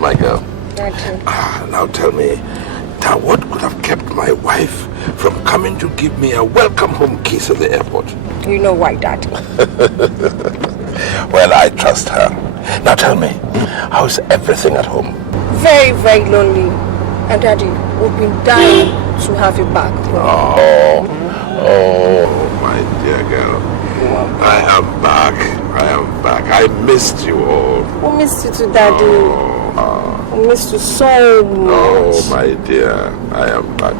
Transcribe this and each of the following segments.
my girl. Thank you. Now tell me, now what could have kept my wife from coming to give me a welcome home kiss at the airport? You know why, Dad? Well, I trust her. Now tell me, how's everything at home? Very, very lonely. And Daddy, we've been dying to have you back. Oh, my dear girl. I am back. I missed you all. We missed you too, Daddy. We missed you so much. Oh, my dear. I am back.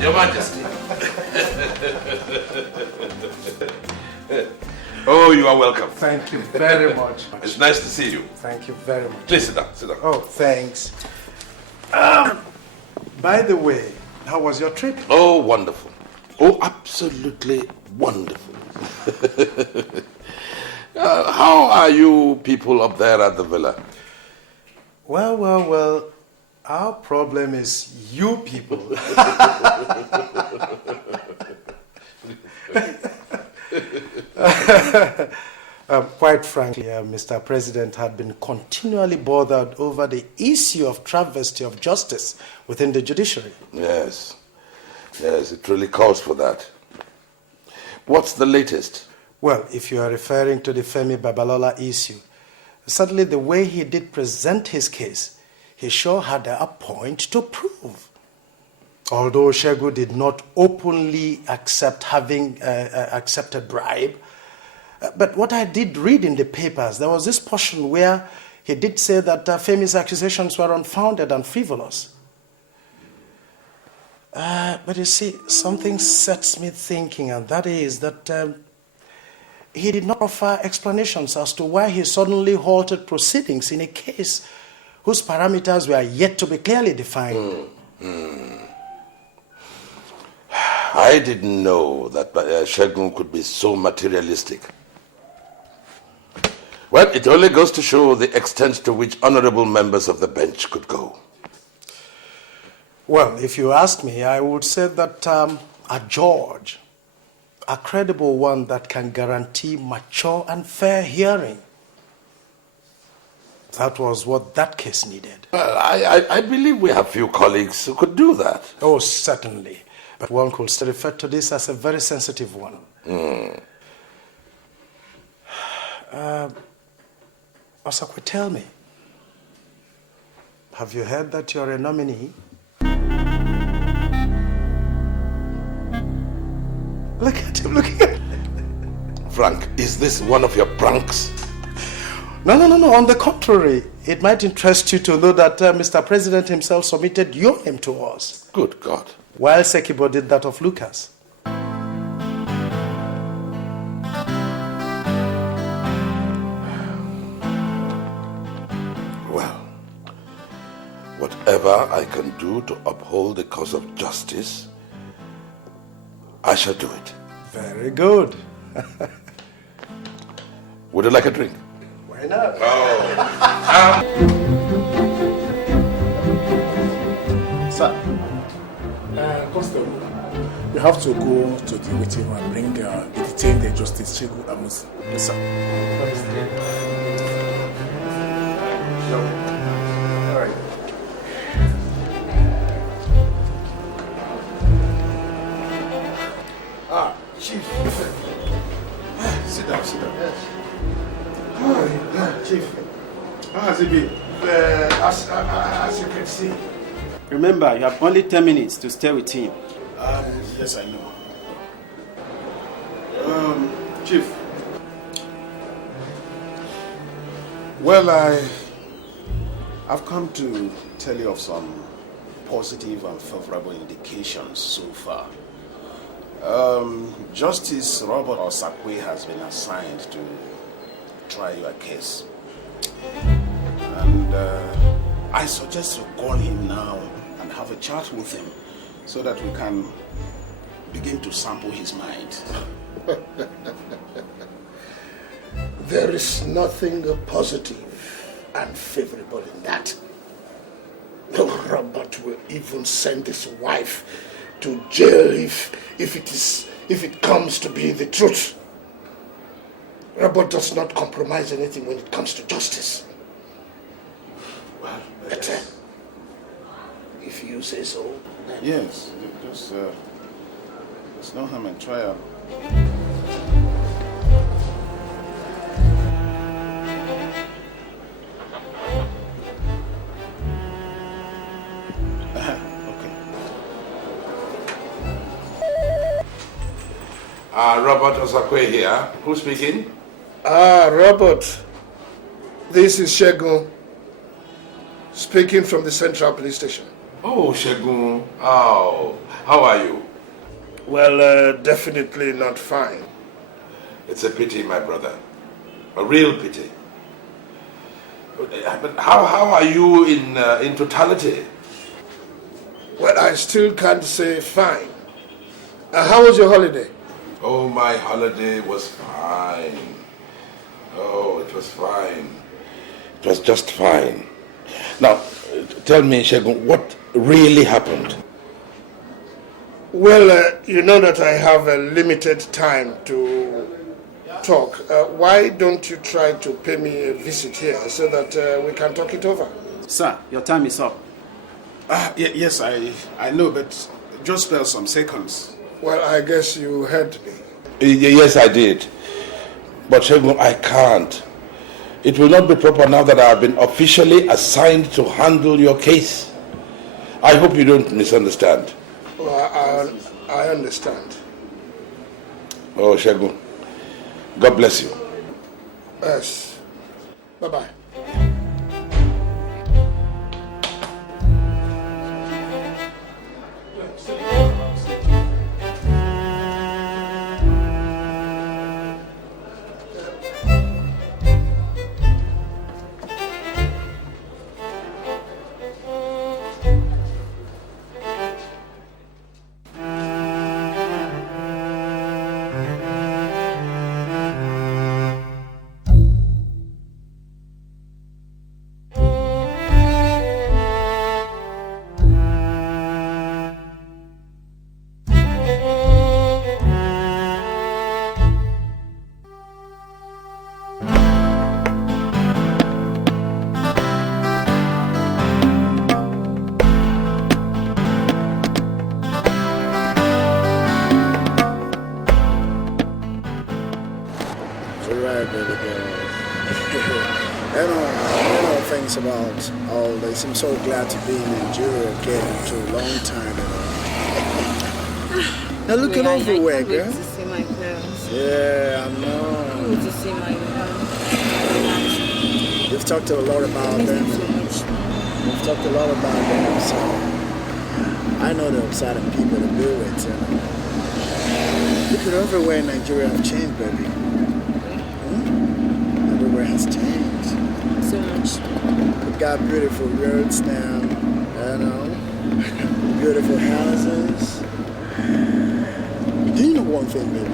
Your Majesty. Oh, you are welcome. Thank you very much. It's nice to see you. Thank you very much. Please sit down, sit down. Oh, thanks. By the way, how was your trip? Oh, wonderful. Oh, absolutely wonderful. How are you people up there at the villa? Well. Our problem is you people. Quite frankly, Mr. President had been continually bothered over the issue of travesty of justice within the judiciary. Yes, it really calls for that. What's the latest? Well, if you are referring to the Femi Babalola issue, certainly the way he did present his case, he sure had a point to prove. Although Shegu did not openly accept having accepted bribe, but what I did read in the papers, there was this portion where he did say that Femi's accusations were unfounded and frivolous. But you see, something sets me thinking, and that is that he did not offer explanations as to why he suddenly halted proceedings in a case whose parameters were yet to be clearly defined. I didn't know that Shegun could be so materialistic. Well, it only goes to show the extent to which honorable members of the bench could go. Well, if you ask me, I would say that a judge, a credible one that can guarantee mature and fair hearing, that was what that case needed. Well, I believe we have few colleagues who could do that. Oh, certainly. But one could still refer to this as a very sensitive one. Osakwe, tell me, have you heard that you're a nominee? Look at him, look at him. Frank, is this one of your pranks? No. On the contrary, it might interest you to know that Mr. President himself submitted your name to us. Good God. While Sekibo did that of Lucas. Well, whatever I can do to uphold the cause of justice, I shall do it. Very good. Would you like a drink? Why not? Sir, Constable, you have to go to the waiting room and bring the detained Justice Chegu Amusi. Yes, sir. All right. Chief. Sit down. Chief, how has it been? As you can see. Remember, you have only 10 minutes to stay with him. Yes, I know. Chief. Well, I've come to tell you of some positive and favorable indications so far. Justice Robert Osakwe has been assigned to try your case. And I suggest you call him now and have a chat with him so that we can begin to sample his mind. There is nothing positive and favorable in that. No, Robert will even send his wife to jail if it comes to be the truth. Robert does not compromise anything when it comes to justice. Well, But if you say so. yes, there's no harm in trial. Robert Osakwe here. Who's speaking? Robert, this is Shegun, speaking from the Central Police Station. Oh, Shegun. Oh, how are you? Well, definitely not fine. It's a pity, my brother. A real pity. But how are you in totality? Well, I still can't say fine. How was your holiday? Oh, my holiday was fine. Oh, it was fine. It was just fine. Now, tell me, Shegun, what really happened? Well, you know that I have a limited time to talk. Why don't you try to pay me a visit here so that we can talk it over? Sir, your time is up. Yes, I know, but just spare some seconds. Well, I guess you heard me. Yes, I did. But Shegun, I can't. It will not be proper now that I have been officially assigned to handle your case. I hope you don't misunderstand. Well, I understand. Oh, Shegun, God bless you. Yes. Bye-bye. About all this. I'm so glad to be in Nigeria again after a long time. Now looking over where, girl? Yeah, I know. I need to see my mom. You've talked a lot about them. So much. You've talked a lot about them, so I know the exciting people to be with, you know. Look at everywhere in Nigeria have changed, baby. Everywhere has changed. So much. We got beautiful roads now, you know. Beautiful houses. Do you know one thing, baby?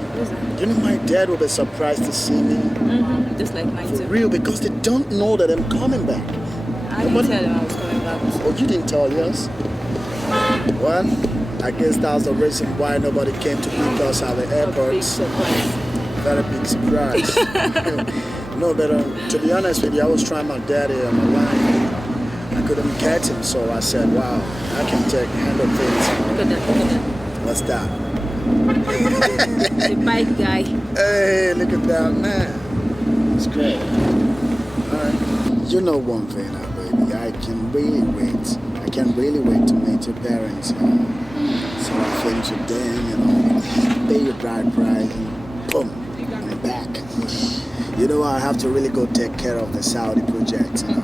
Do you know my dad will be surprised to see me? Just like mine For too. real, because they don't know that I'm coming back. I didn't tell them I was coming back. Oh, you didn't tell us? Well, I guess that was the reason why nobody came to pick us at the airport. Big surprise. Very big surprise. No, but to be honest with you, I was trying my daddy on the line. I couldn't catch him, so I said, wow, I can handle things. Look at that, look at that. What's that? The bike guy. Hey, look at that, man. It's great. All right. You know one thing now, baby. I can really wait. I can't really wait to meet your parents. So I think with them, you know, pay your bride price and boom, I'm back. You know, I have to really go take care of the Saudi project, you know.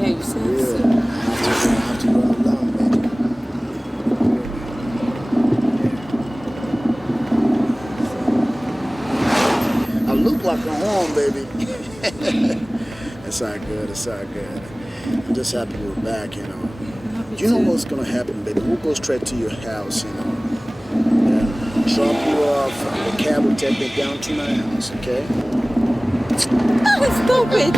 Yeah, you said Really, so. I have to run along, baby. I look like I'm home, baby. It's all good, it's all good. I'm just happy we're back, you know. You know what's gonna happen, baby? We'll go straight to your house, you know. And drop you off, and the cab will take me down to my house, okay? Stop it.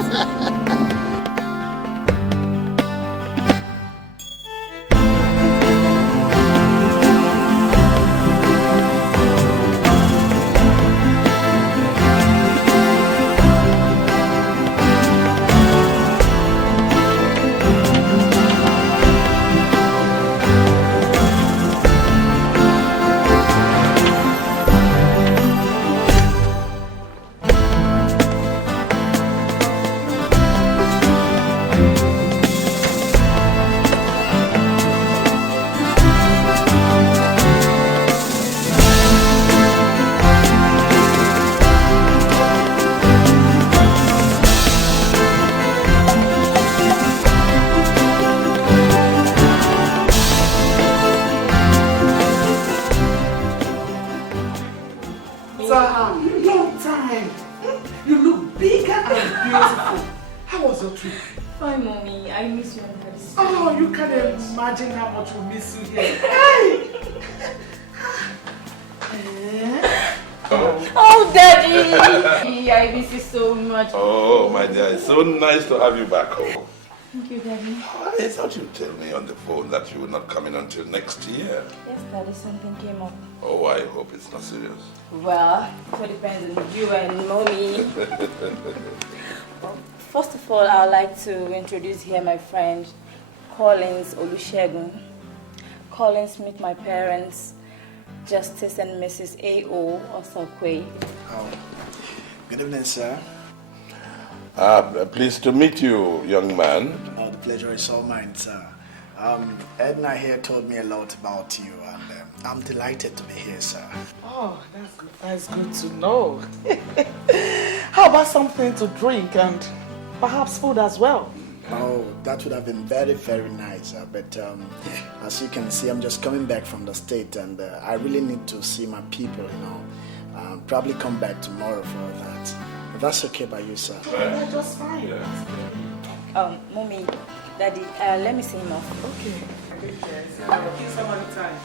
Long time. You look bigger and beautiful. How was your trip? Fine, mommy. I miss you and daddy. Oh, you can't imagine how much we miss you here. Hey! Oh, daddy! I miss you so much. Oh, my dear, it's so nice to have you back home. Thank you, daddy. I thought you'd tell me on the phone that you were not coming until next year. Yes, daddy, something came up. Oh, I hope it's not serious. Well, it all depends on you and mommy. Well, first of all, I would like to introduce here my friend, Collins Olusegun. Collins, meet my parents, Justus and Mrs. A.O. Osakwe. Oh, good evening, sir. Pleased to meet you, young man. Oh, the pleasure is all mine, sir. Edna here told me a lot about you, and I'm delighted to be here, sir. Oh, that's good to know. How about something to drink and perhaps food as well? Oh, that would have been very, very nice. But as you can see, I'm just coming back from the state, and I really need to see my people, you know. Probably come back tomorrow for that. If that's okay by you, sir. Yeah, just fine. Mommy, daddy, let me see him off. Okay. Give you some other time.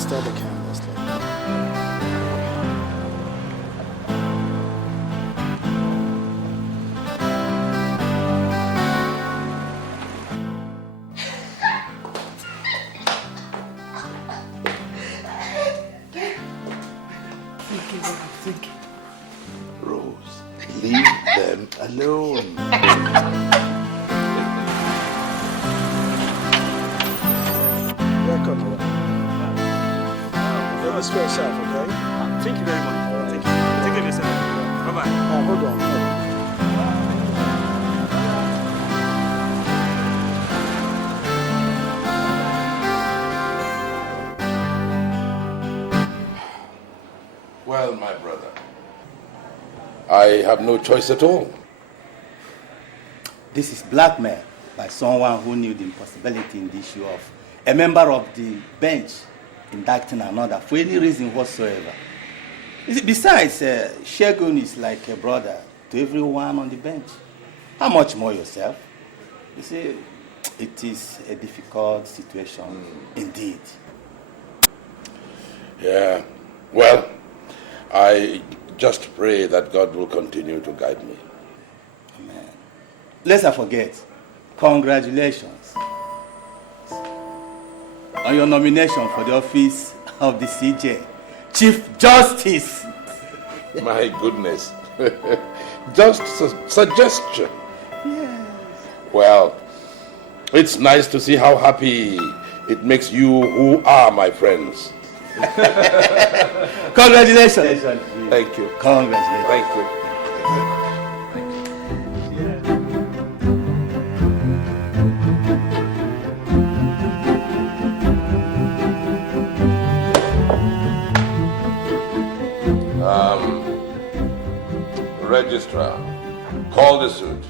Start the camera, start. Rose, leave them alone. Welcome. Don't stress out, okay? Thank you very much. Thank you. Take care of yourself. Bye-bye. Hold on. Well, my brother, I have no choice at all. This is blackmail by someone who knew the impossibility in the issue of a member of the bench indicting another for any reason whatsoever. You see, besides, Shegun is like a brother to everyone on the bench. How much more yourself? You see, it is a difficult situation indeed. Yeah, well, I just pray that God will continue to guide me. Amen. Let's not forget, congratulations on your nomination for the office of the CJ, Chief Justice. My goodness. Just a suggestion. Yes. Well, it's nice to see how happy it makes you who are my friends. Congratulations. Thank you. Congratulations. Thank you. Registrar, call the suit.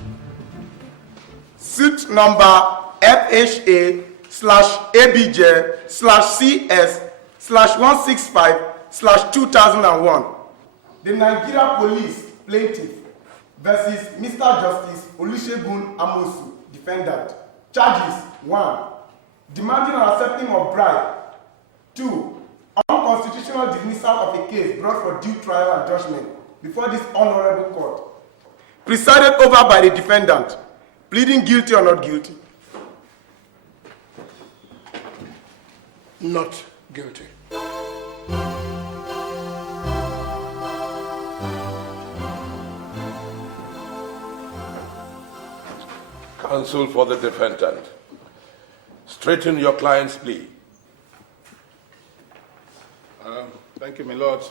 Suit number FHA/ABJ/CS/165/2001. The Nigeria Police Plaintiff versus Mr. Justice Olusegun Amosu, defendant. Charges: 1. Demanding and accepting of bribe. 2. Unconstitutional dismissal of a case brought for due trial and judgment before this honorable court. Presided over by the defendant. Pleading guilty or not guilty? Not guilty. Counsel for the defendant. Straighten your client's plea. Thank you, my lord.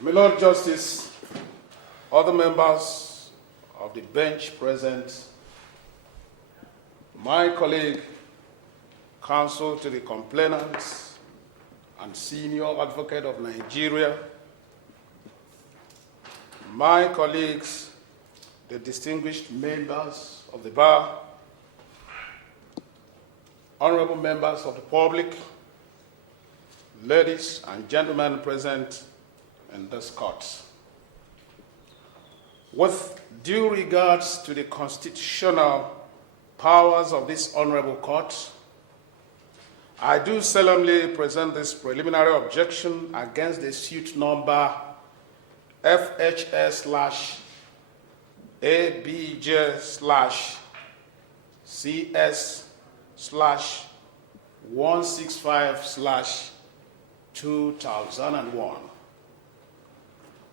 My Lord Justice, other members of the bench present, my colleague, counsel to the complainants, and senior advocate of Nigeria, my colleagues, the distinguished members of the bar, honorable members of the public, ladies and gentlemen present in this court. With due regards to the constitutional powers of this honorable court, I do solemnly present this preliminary objection against the suit number FHS/ABJ/CS/165/2001.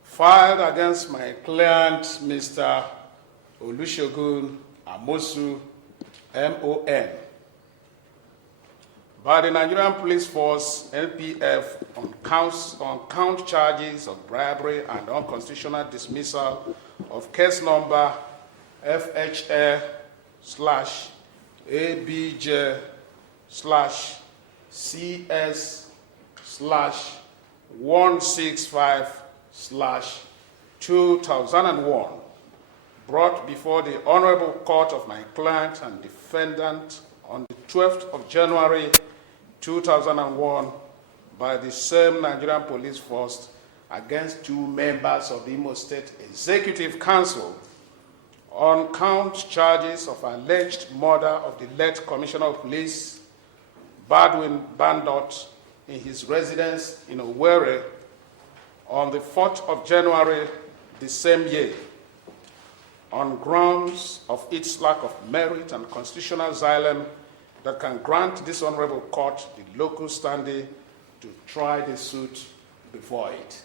Filed against my client, Mr. Olusegun Amosu, MON, by the Nigerian Police Force, NPF, on count charges of bribery and unconstitutional dismissal of case number FHA/ABJ/CS/165/2001, brought before the Honorable Court of my client and defendant on the 12th of January 2001 by the same Nigerian Police Force against 2 members of the Imo State Executive Council on count charges of alleged murder of the late Commissioner of Police, Badwin Bandot, in his residence in Owerri on the 4th of January the same year, on grounds of its lack of merit and constitutional asylum that can grant this honorable court the local standing to try the suit before it.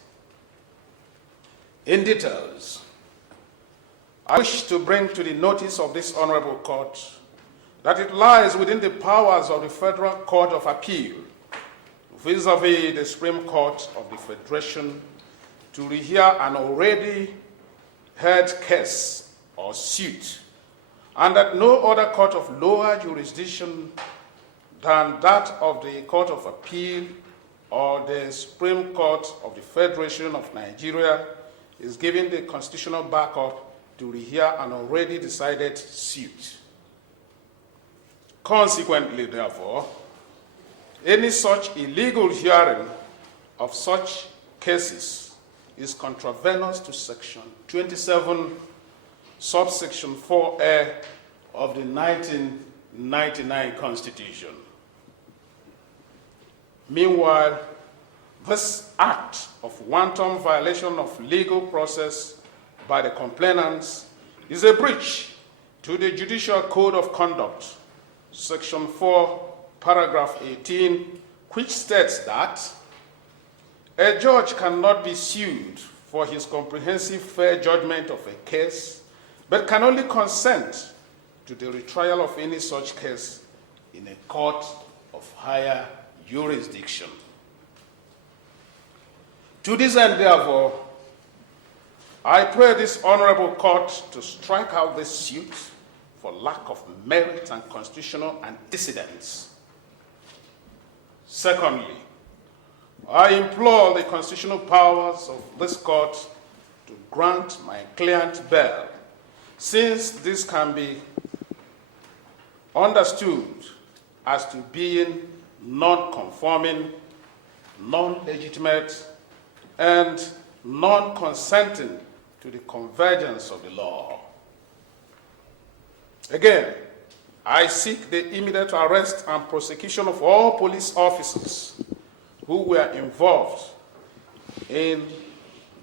In details, I wish to bring to the notice of this honorable court that it lies within the powers of the Federal Court of Appeal vis-à-vis the Supreme Court of the Federation to rehear an already heard case or suit, and that no other court of lower jurisdiction than that of the Court of Appeal or the Supreme Court of the Federation of Nigeria is given the constitutional backup to rehear an already decided suit. Consequently, therefore, any such illegal hearing of such cases is contravenous to Section 27, subsection 4A of the 1999 Constitution. Meanwhile, this act of wanton violation of legal process by the complainants is a breach to the Judicial Code of Conduct, Section 4, Paragraph 18, which states that a judge cannot be sued for his comprehensive fair judgment of a case, but can only consent to the retrial of any such case in a court of higher jurisdiction. To this end, therefore, I pray this honorable court to strike out this suit for lack of merit and constitutional antecedents. Secondly, I implore the constitutional powers of this court to grant my client bail, since this can be understood as to being non-conforming, non-legitimate, and non-consenting to the convergence of the law. Again, I seek the immediate arrest and prosecution of all police officers who were involved in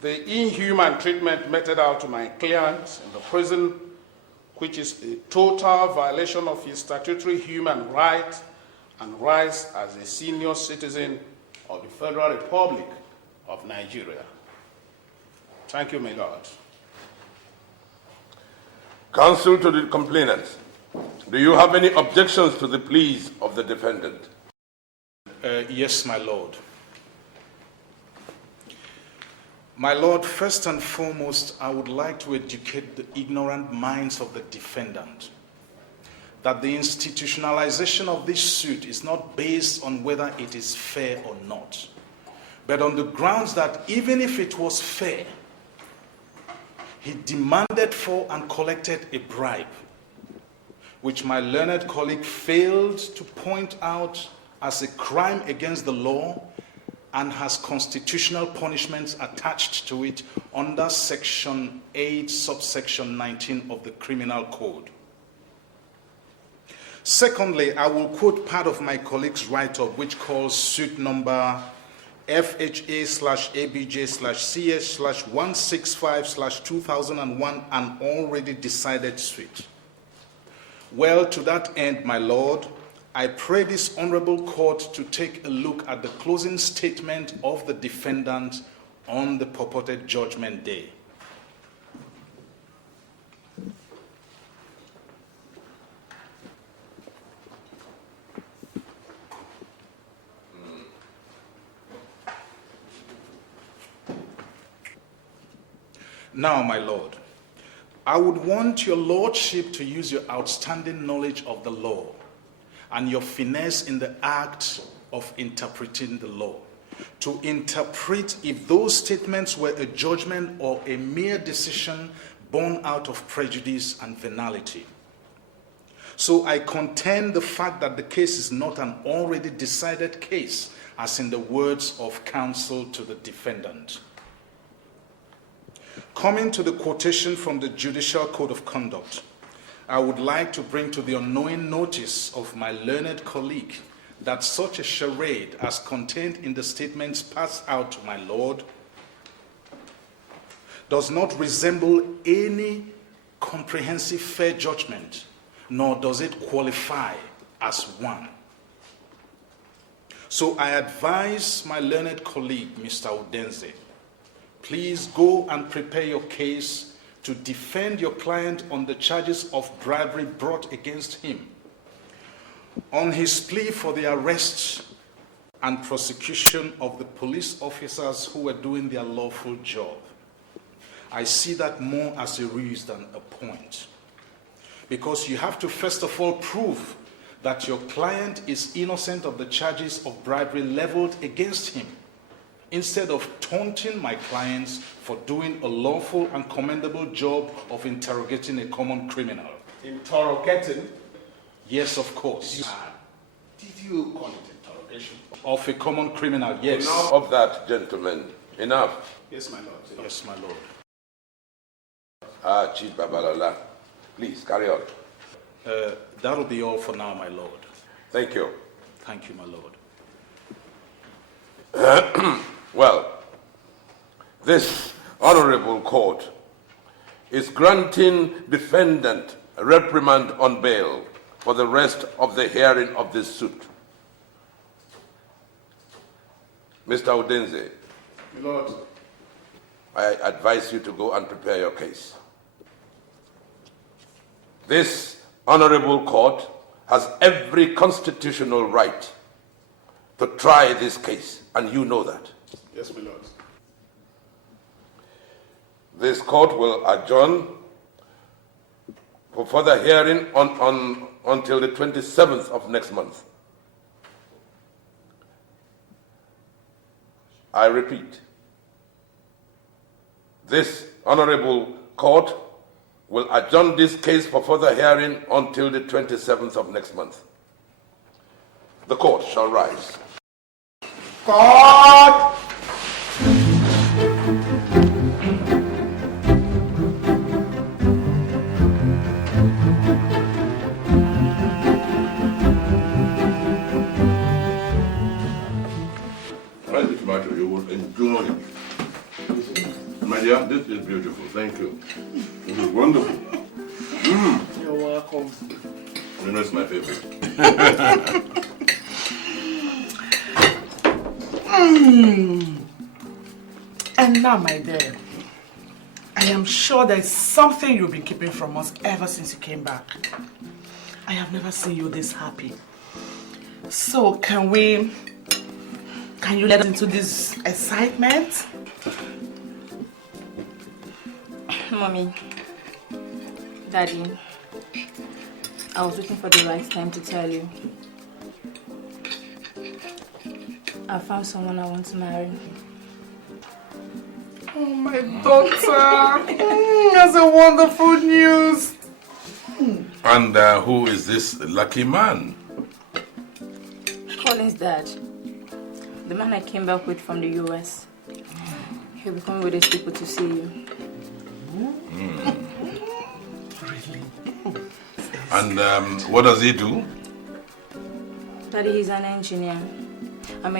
the inhuman treatment meted out to my client in the prison, which is a total violation of his statutory human right and rights as a senior citizen of the Federal Republic of Nigeria. Thank you, my Lord. Counsel to the complainant, do you have any objections to the pleas of the defendant? Yes, my Lord. My Lord, first and foremost, I would like to educate the ignorant minds of the defendant that the institutionalization of this suit is not based on whether it is fair or not, but on the grounds that even if it was fair, he demanded for and collected a bribe, which my learned colleague failed to point out as a crime against the law and has constitutional punishments attached to it under Section 8, subsection 19 of the Criminal Code. Secondly, I will quote part of my colleague's write-up, which calls suit number FHA/ABJ/CS/165/2001 an already decided suit. Well, to that end, my Lord, I pray this honorable court to take a look at the closing statement of the defendant on the purported judgment day. Now, my lord, I would want your lordship to use your outstanding knowledge of the law and your finesse in the act of interpreting the law to interpret if those statements were a judgment or a mere decision born out of prejudice and venality. So I contend the fact that the case is not an already decided case, as in the words of counsel to the defendant. Coming to the quotation from the Judicial Code of Conduct, I would like to bring to the unknowing notice of my learned colleague that such a charade as contained in the statements passed out to my lord does not resemble any comprehensive fair judgment, nor does it qualify as one. So I advise my learned colleague, Mr. Udenze, please go and prepare your case to defend your client on the charges of bribery brought against him, on his plea for the arrest and prosecution of the police officers who were doing their lawful job. I see that more as a ruse than a point, because you have to first of all prove that your client is innocent of the charges of bribery leveled against him, instead of taunting my clients for doing a lawful and commendable job of interrogating a common criminal. Interrogating? Yes, of course. Did you call it interrogation? Of a common criminal, yes. Enough of that, gentlemen. Enough. Yes, my lord. Yes, my lord. Chief Babalola, please carry on. That'll be all for now, my lord. Thank you. Thank you, my lord. Well, this honorable court is granting defendant a reprimand on bail for the rest of the hearing of this suit. Mr. Udenze, My lord. I advise you to go and prepare your case. This honorable court has every constitutional right to try this case, and you know that. Yes, my lord. This court will adjourn for further hearing until the 27th of next month. I repeat, this honorable court will adjourn this case for further hearing until the 27th of next month. The court shall rise. God! Try this matter, you will enjoy it. My dear, this is beautiful. Thank you. This is wonderful. You're welcome. You know, it's my favorite. And now, my dear, I am sure there's something you've been keeping from us ever since you came back. I have never seen you this happy. So, can you let us into this excitement? Mommy, Daddy, I was waiting for the right time to tell you. I found someone I want to marry. Oh, my daughter. That's a wonderful news. And who is this lucky man? Colin's dad. The man I came back with from the US. He'll be coming with his people to see you. Really? And what does he do? Daddy, he's an engineer.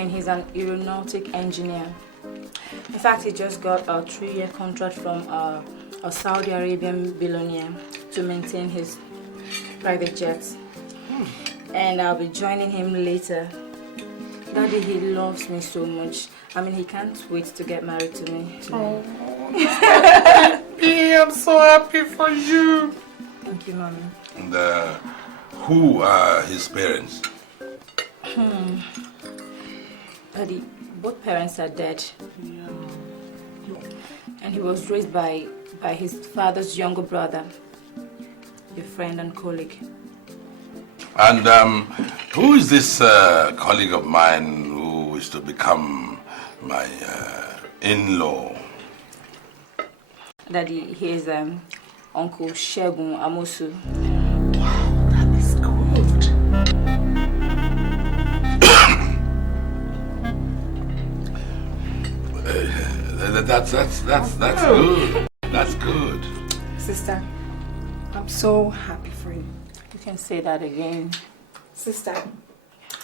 He's an aeronautic engineer. In fact, he just got a 3-year contract from a Saudi Arabian billionaire to maintain his private jets. And I'll be joining him later. Daddy, he loves me so much. He can't wait to get married to me. Oh, I'm so happy for you. Thank you, Mommy. And who are his parents? Daddy, both parents are dead. And he was raised by his father's younger brother, your friend and colleague. And who is this colleague of mine who is to become my in-law? Daddy, he is Uncle Shegun Amosu. Wow, that is good. That's good. That's good. Sister, I'm so happy for you. You can say that again. Sister,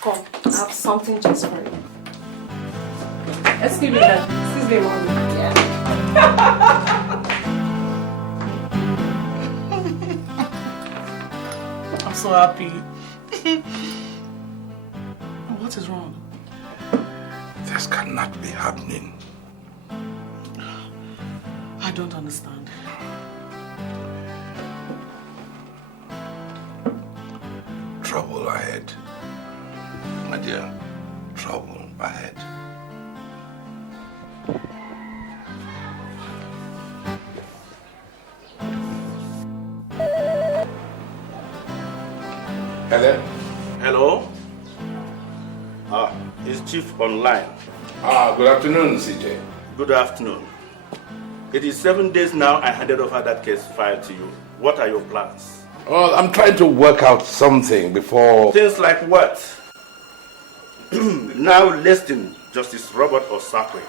come, I have something just for you. Excuse me, Dad. Excuse me, Mommy. Yeah. I'm so happy. What is wrong? This cannot be happening. I don't understand. Trouble ahead. My dear, trouble ahead. Hello? Hello? Is Chief online? Good afternoon, CJ. Good afternoon. It is 7 days now I handed over that case file to you. What are your plans? Well, I'm trying to work out something before... Things like what? Now listen, Justice Robert Osakwe.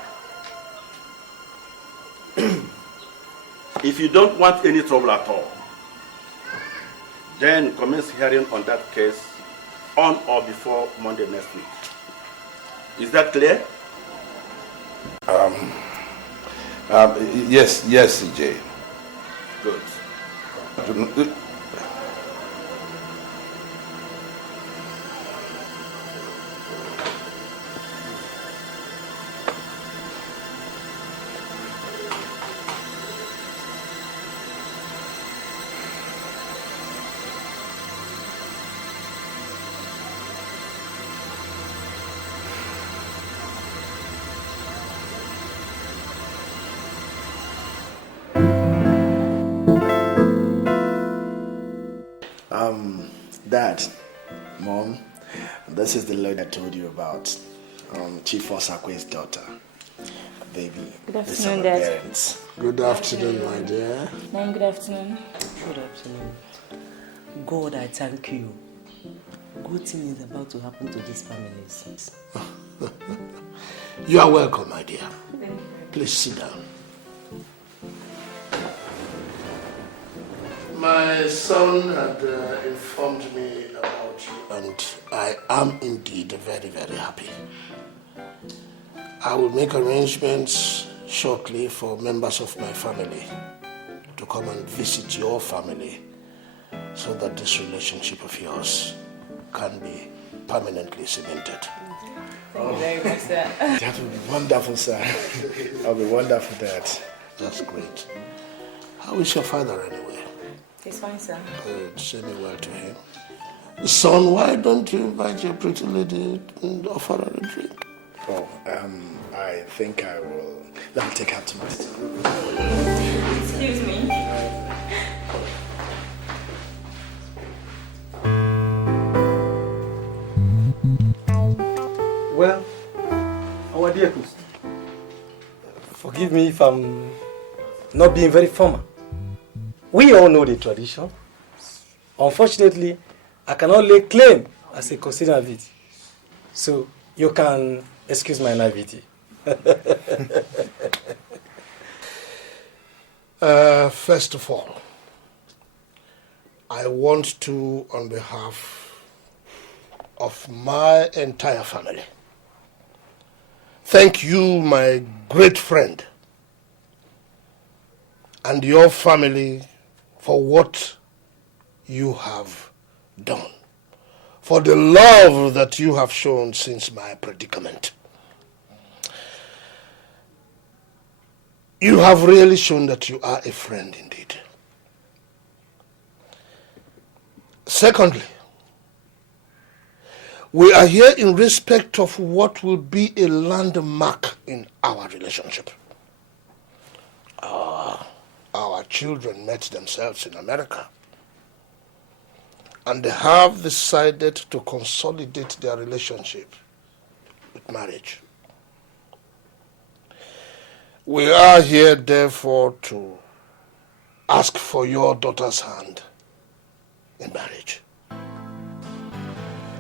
If you don't want any trouble at all, then commence hearing on that case on or before Monday next week. Is that clear? Yes, CJ. Good. Dad, Mom, this is the lady I told you about. Chief Osakwe's daughter. Baby. Good afternoon, Dad. Parents. Good afternoon, my dear. Mom, good afternoon. Good afternoon. God, I thank you. Good thing is about to happen to these families. You are welcome, my dear. Thank you. Please sit down. My son had informed me about you, and I am indeed very, very happy. I will make arrangements shortly for members of my family to come and visit your family so that this relationship of yours can be permanently cemented. Thank you very much, sir. That will be wonderful, sir. That'll be wonderful, Dad. That's great. How is your father anyway? He's fine, sir. Good. Say me well to him. Son, why don't you invite your pretty lady and offer her a drink? Oh, I think I will. Let me take her to my room. Excuse me. Well, our dear host, forgive me if I'm not being very formal. We all know the tradition. Unfortunately, I cannot lay claim as a custodian of it. So you can excuse my naivety. First of all, I want to, on behalf of my entire family, thank you, my great friend, and your family for what you have done, for the love that you have shown since my predicament. You have really shown that you are a friend indeed. Secondly, we are here in respect of what will be a landmark in our relationship. Our children met themselves in America, and they have decided to consolidate their relationship with marriage. We are here, therefore, to ask for your daughter's hand in marriage.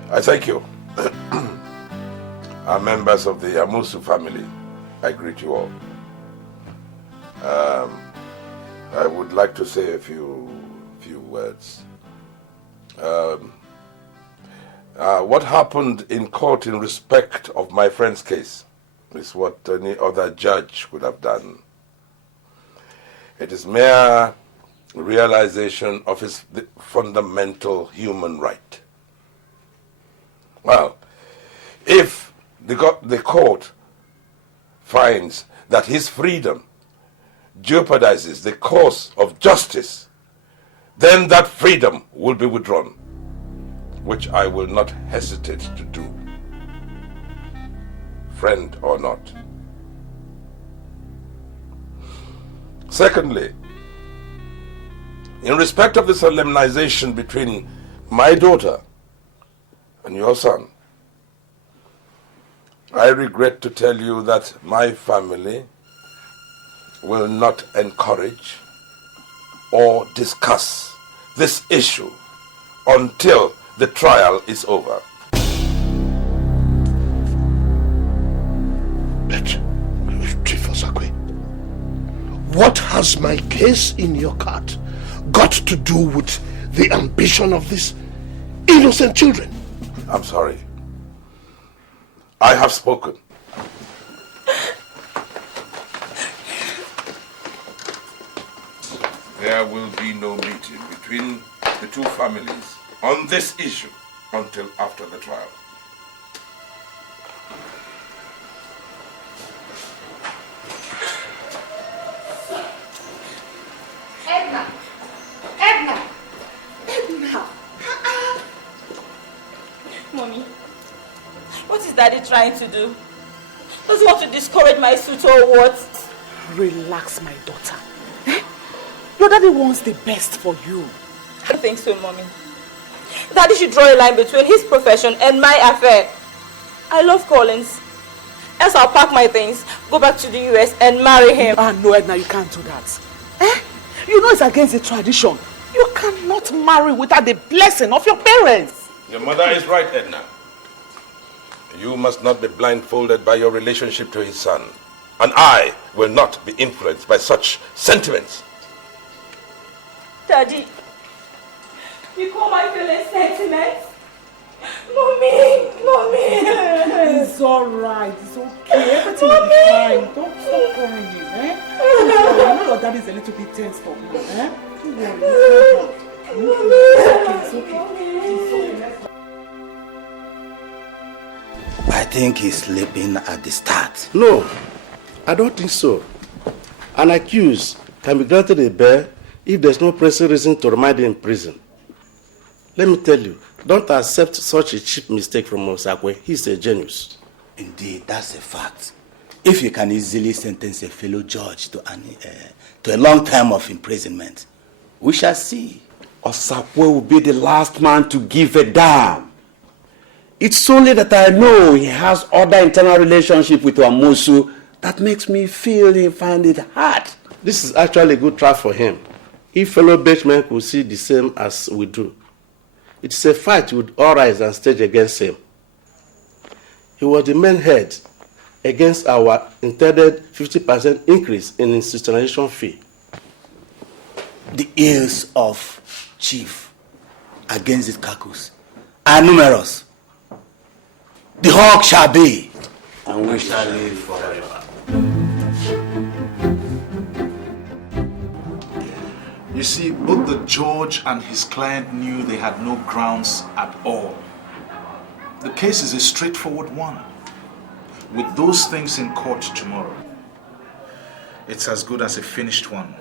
I thank you. Our members of the Amusu family, I greet you all. I would like to say a few words. What happened in court in respect of my friend's case is what any other judge would have done. It is mere realization of his fundamental human right. Well, if the court finds that his freedom jeopardizes the cause of justice, then that freedom will be withdrawn, which I will not hesitate to do, friend or not. Secondly, in respect of the solemnization between my daughter and your son, I regret to tell you that my family will not encourage or discuss this issue until the trial is over. But, what has my case in your court got to do with the ambition of these innocent children? I'm sorry. I have spoken. There will be no meeting between the two families on this issue until after the trial. Edna! Mommy, what is Daddy trying to do? Does he want to discourage my suit or what? Relax, my daughter. Your daddy wants the best for you. I don't think so, Mommy. Daddy should draw a line between his profession and my affair. I love Collins. Else I'll pack my things, go back to the US and marry him. No, Edna, you can't do that. You know it's against the tradition. You cannot marry without the blessing of your parents. Your mother is right, Edna. You must not be blindfolded by your relationship to his son. And I will not be influenced by such sentiments. Daddy, you call my feelings sentiments? Mommy! It's alright, it's okay. Everything will be fine. Don't stop crying, I know your daddy is a little bit tense for me, Don't worry, it's okay. I think he's sleeping at the start. No, I don't think so. An accused can be granted a bail if there's no pressing reason to remain in prison. Let me tell you, don't accept such a cheap mistake from Osakwe. He's a genius. Indeed, that's a fact. If you can easily sentence a fellow judge to a long time of imprisonment, we shall see. Osakwe will be the last man to give a damn. It's only that I know he has other internal relationship with Amusu that makes me feel he find it hard. This is actually a good trial for him. If fellow benchmark will see the same as we do. It's a fight with all rise and stage against him. He was the main head against our intended 50% increase in institutionalization fee. The ills of Chief against the Kakus are numerous. The hawk shall be, and we shall live forever. You see, both the judge and his client knew they had no grounds at all. The case is a straightforward one. With those things in court tomorrow, it's as good as a finished one.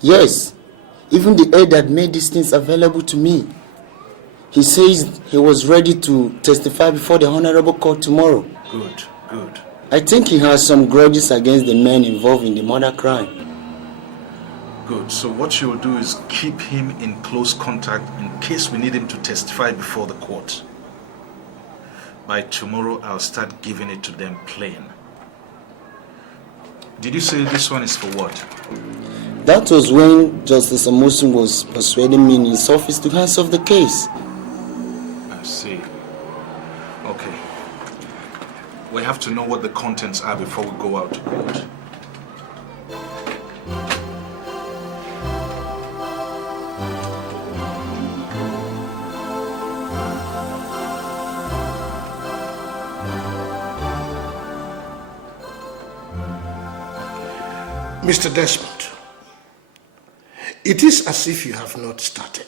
Yes, even the aide that made these things available to me. He says he was ready to testify before the Honorable Court tomorrow. Good, good. I think he has some grudges against the men involved in the murder crime. Good. So what you'll do is keep him in close contact in case we need him to testify before the court. By tomorrow, I'll start giving it to them plain. Did you say this one is for what? That was when Justice Amosu was persuading me in his office to hands off the case. I see. Okay. We have to know what the contents are before we go out to court. Mr. Desmond, it is as if you have not started.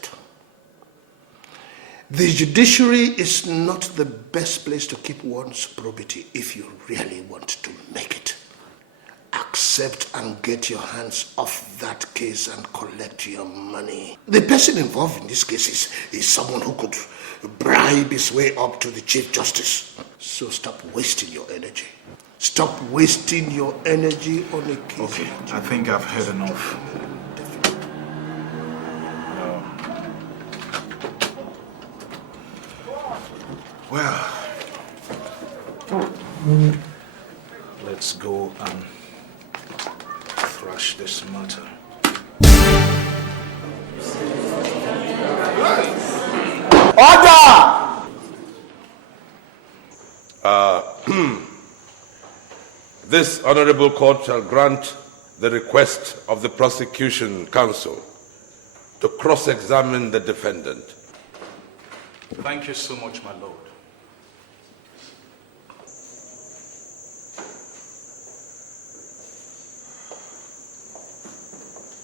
The judiciary is not the best place to keep one's probity if you really want to make it. Accept and get your hands off that case and collect your money. The person involved in this case is someone who could bribe his way up to the Chief Justice. So stop wasting your energy. Stop wasting your energy on a case. Okay, I think I've heard enough. Well, let's go and thrash this matter. Order! This honorable court shall grant the request of the prosecution counsel to cross-examine the defendant. Thank you so much, my lord.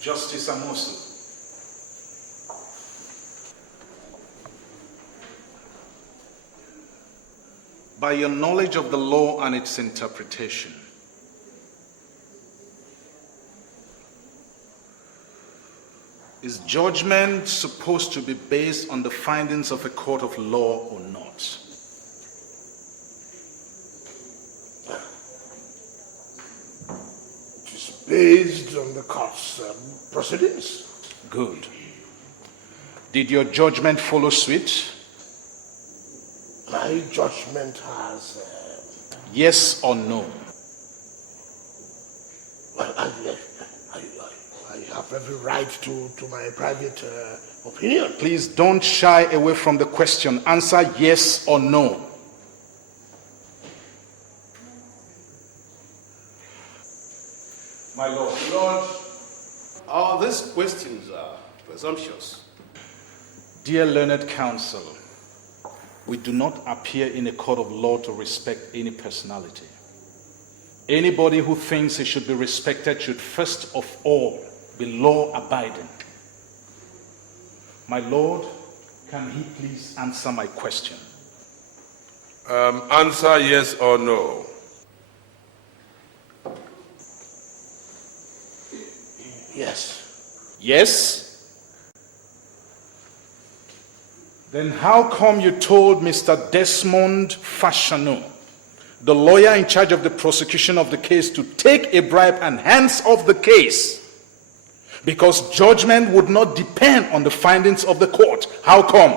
Justice Amosu. By your knowledge of the law and its interpretation, is judgment supposed to be based on the findings of a court of law or not? It is based on the court's proceedings. Good. Did your judgment follow suit? My judgment has... Yes or no? Well, I have every right to my private opinion. Please don't shy away from the question. Answer yes or no. My lord. Lord, all these questions are presumptuous. Dear learned counsel, we do not appear in a court of law to respect any personality. Anybody who thinks he should be respected should first of all be law-abiding. My lord, can he please answer my question? Answer yes or no. Yes. Yes? Then how come you told Mr. Desmond Fashanu, the lawyer in charge of the prosecution of the case, to take a bribe and hands off the case? Because judgment would not depend on the findings of the court. How come?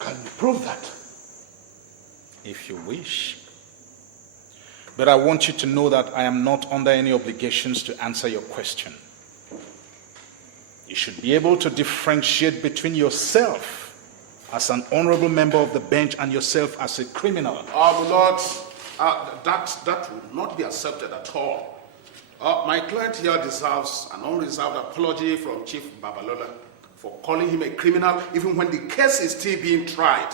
Can you prove that? If you wish. But I want you to know that I am not under any obligations to answer your question. You should be able to differentiate between yourself as an honorable member of the bench and yourself as a criminal. Lord, that would not be accepted at all. My client here deserves an unreserved apology from Chief Babalola for calling him a criminal even when the case is still being tried.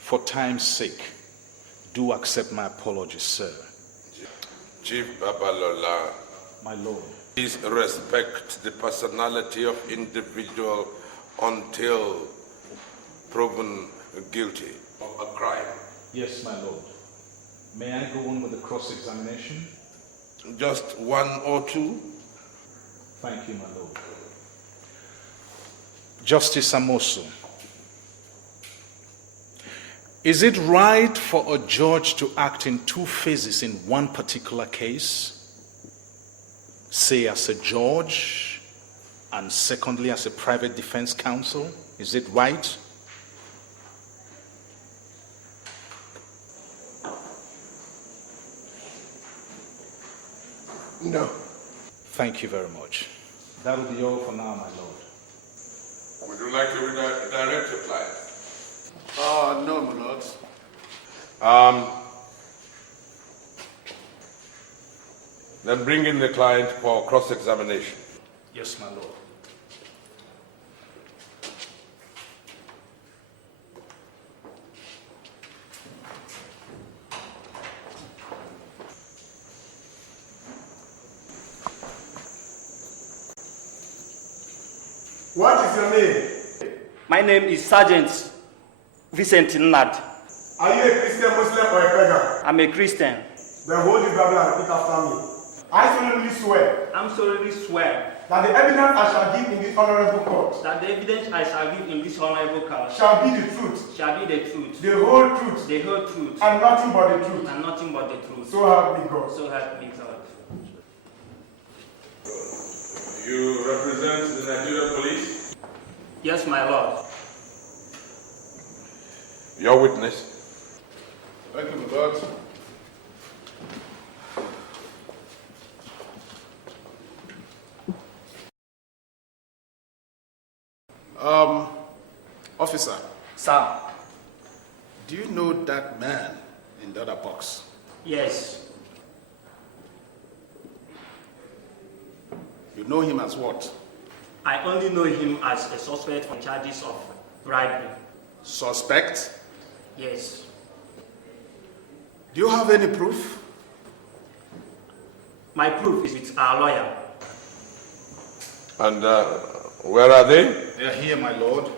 For time's sake, do accept my apology, sir. Chief Babalola. My lord. Please respect the personality of individual until proven guilty of a crime. Yes, my lord. May I go on with the cross-examination? Just one or two? Thank you, my lord. Justice Amosu, Is it right for a judge to act in two phases in one particular case? Say as a judge, and secondly as a private defense counsel? Is it right? No. Thank you very much. That will be all for now, my lord. Would you like to redirect your client? No, my lord. Then bring in the client for cross-examination. Yes, my lord. What is your name? My name is Sergeant Vincent Nnad. Are you a Christian, Muslim, or a pagan? I'm a Christian. Then hold this Bible and repeat after me. I solemnly swear. I'm solemnly swear. That the evidence I shall give in this honorable court. That the evidence I shall give in this honorable court. Shall be the truth. Shall be the truth. The whole truth. The whole truth. And nothing but the truth. And nothing but the truth. So help me God. So help me God. You represent the Nigerian police? Yes, my lord. Your witness. Thank you, my lord. Officer. Sir. Do you know that man in the other box? Yes. You know him as what? I only know him as a suspect on charges of bribery. Suspect? Yes. Do you have any proof? My proof is with our lawyer. And where are they? They are here, my lord.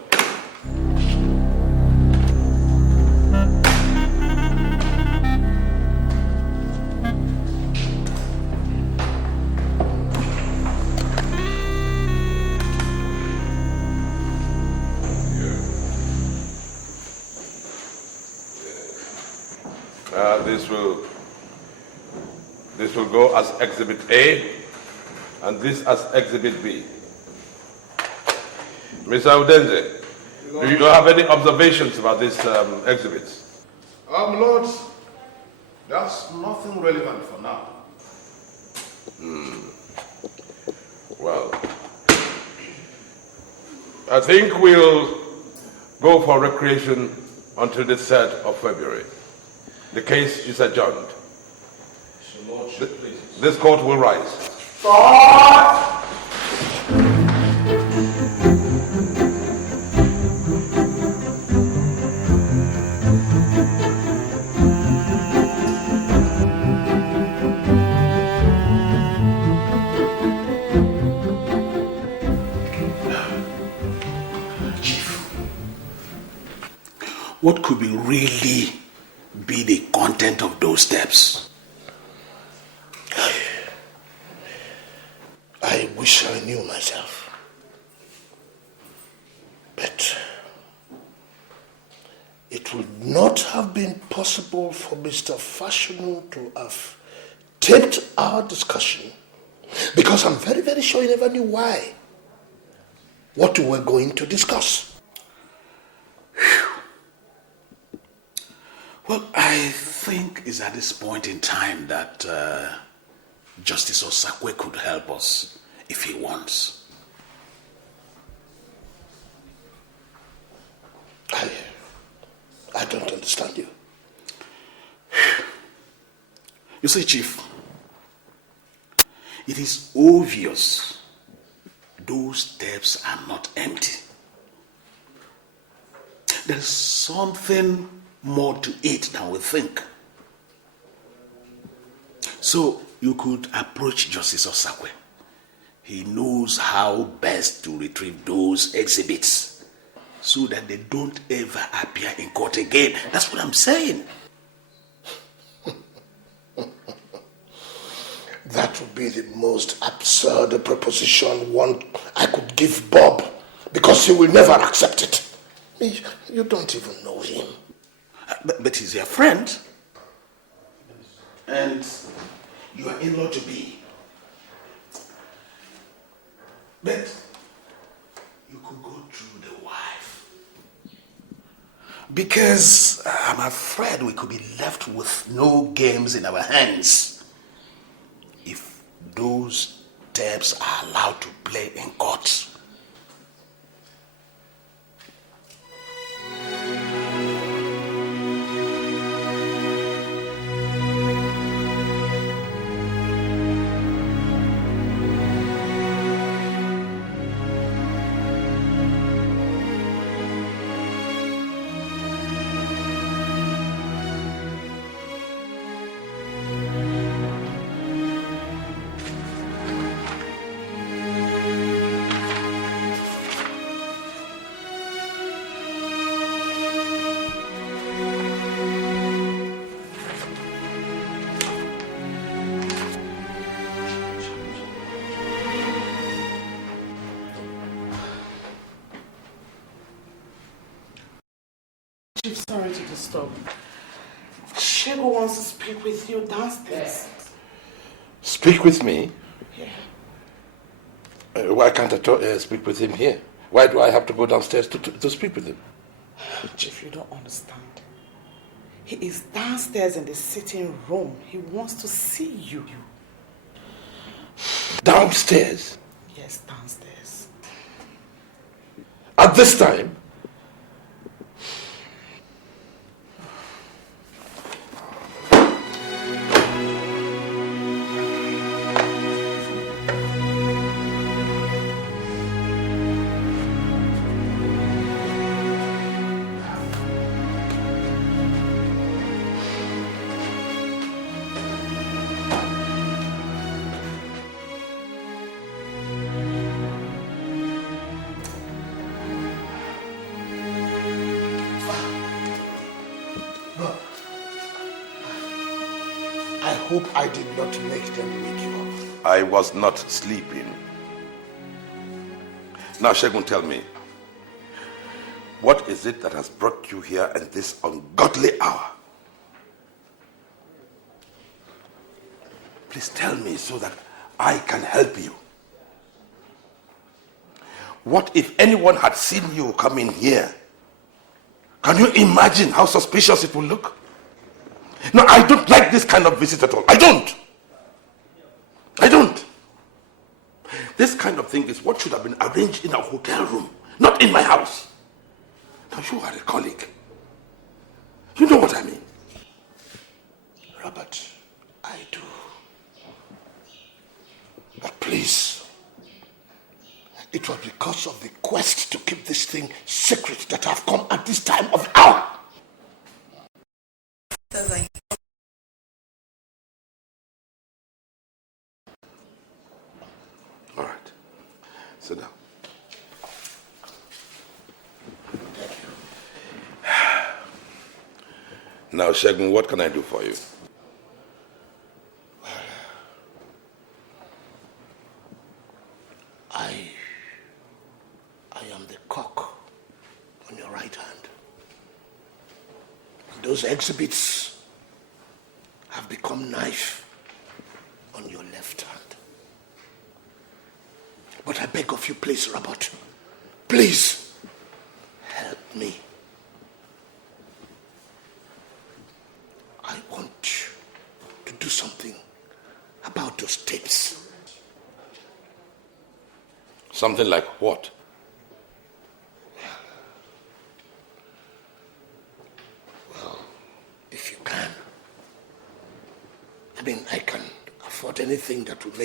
This will go as Exhibit A, and this as Exhibit B. Mr. Udenze, do you have any observations about these exhibits? Lord, that's nothing relevant for now. Well, I think we'll go for recreation until the 3rd of February. The case is adjourned. This court will rise. God! What could really be the content of those steps? I wish I knew myself. But it would not have been possible for Mr. Fashanu to have taped our discussion because I'm very, very sure he never knew why. What we were going to discuss. Well, I think it's at this point in time that Justice Osakwe could help us if he wants. I don't understand you. You see, Chief, it is obvious those steps are not empty. There is something more to it than we think. So you could approach Justice Osakwe. He knows how best to retrieve those exhibits so that they don't ever appear in court again. That's what I'm saying. That would be the most absurd proposition I could give Bob because he will never accept it. You don't even know him. But he's your friend. And you are in-law to be. But you could go through the wife. Because I'm afraid we could be left with no games in our hands if those tapes are allowed to play in court. Chief, sorry to disturb. Shego wants to speak with you downstairs. Speak with me? Yeah. Why can't I speak with him here? Why do I have to go downstairs to speak with him? Chief, you don't understand. He is downstairs in the sitting room. He wants to see you. Downstairs? Yes, downstairs. At this time? I hope I did not make them wake you up. I was not sleeping. Now, Shegun, tell me, what is it that has brought you here at this ungodly hour? Please tell me so that I can help you. What if anyone had seen you come in here? Can you imagine how suspicious it will look? No, I don't like this kind of visit at all. I don't. This kind of thing is what should have been arranged in a hotel room, not in my house. Now, you are a colleague. You know what I mean. Robert, I do. But please, it was because of the quest to keep this thing secret that I've come at this time of hour. All right. Sit down. Now, Shegun, what can I do for you? I am the cock on your right hand. And those exhibits have become knife on your left hand. But I beg of you, please, Robert, please help me. I want to do something about those tapes. Something like what? Well, if you can. I mean, I can afford anything that will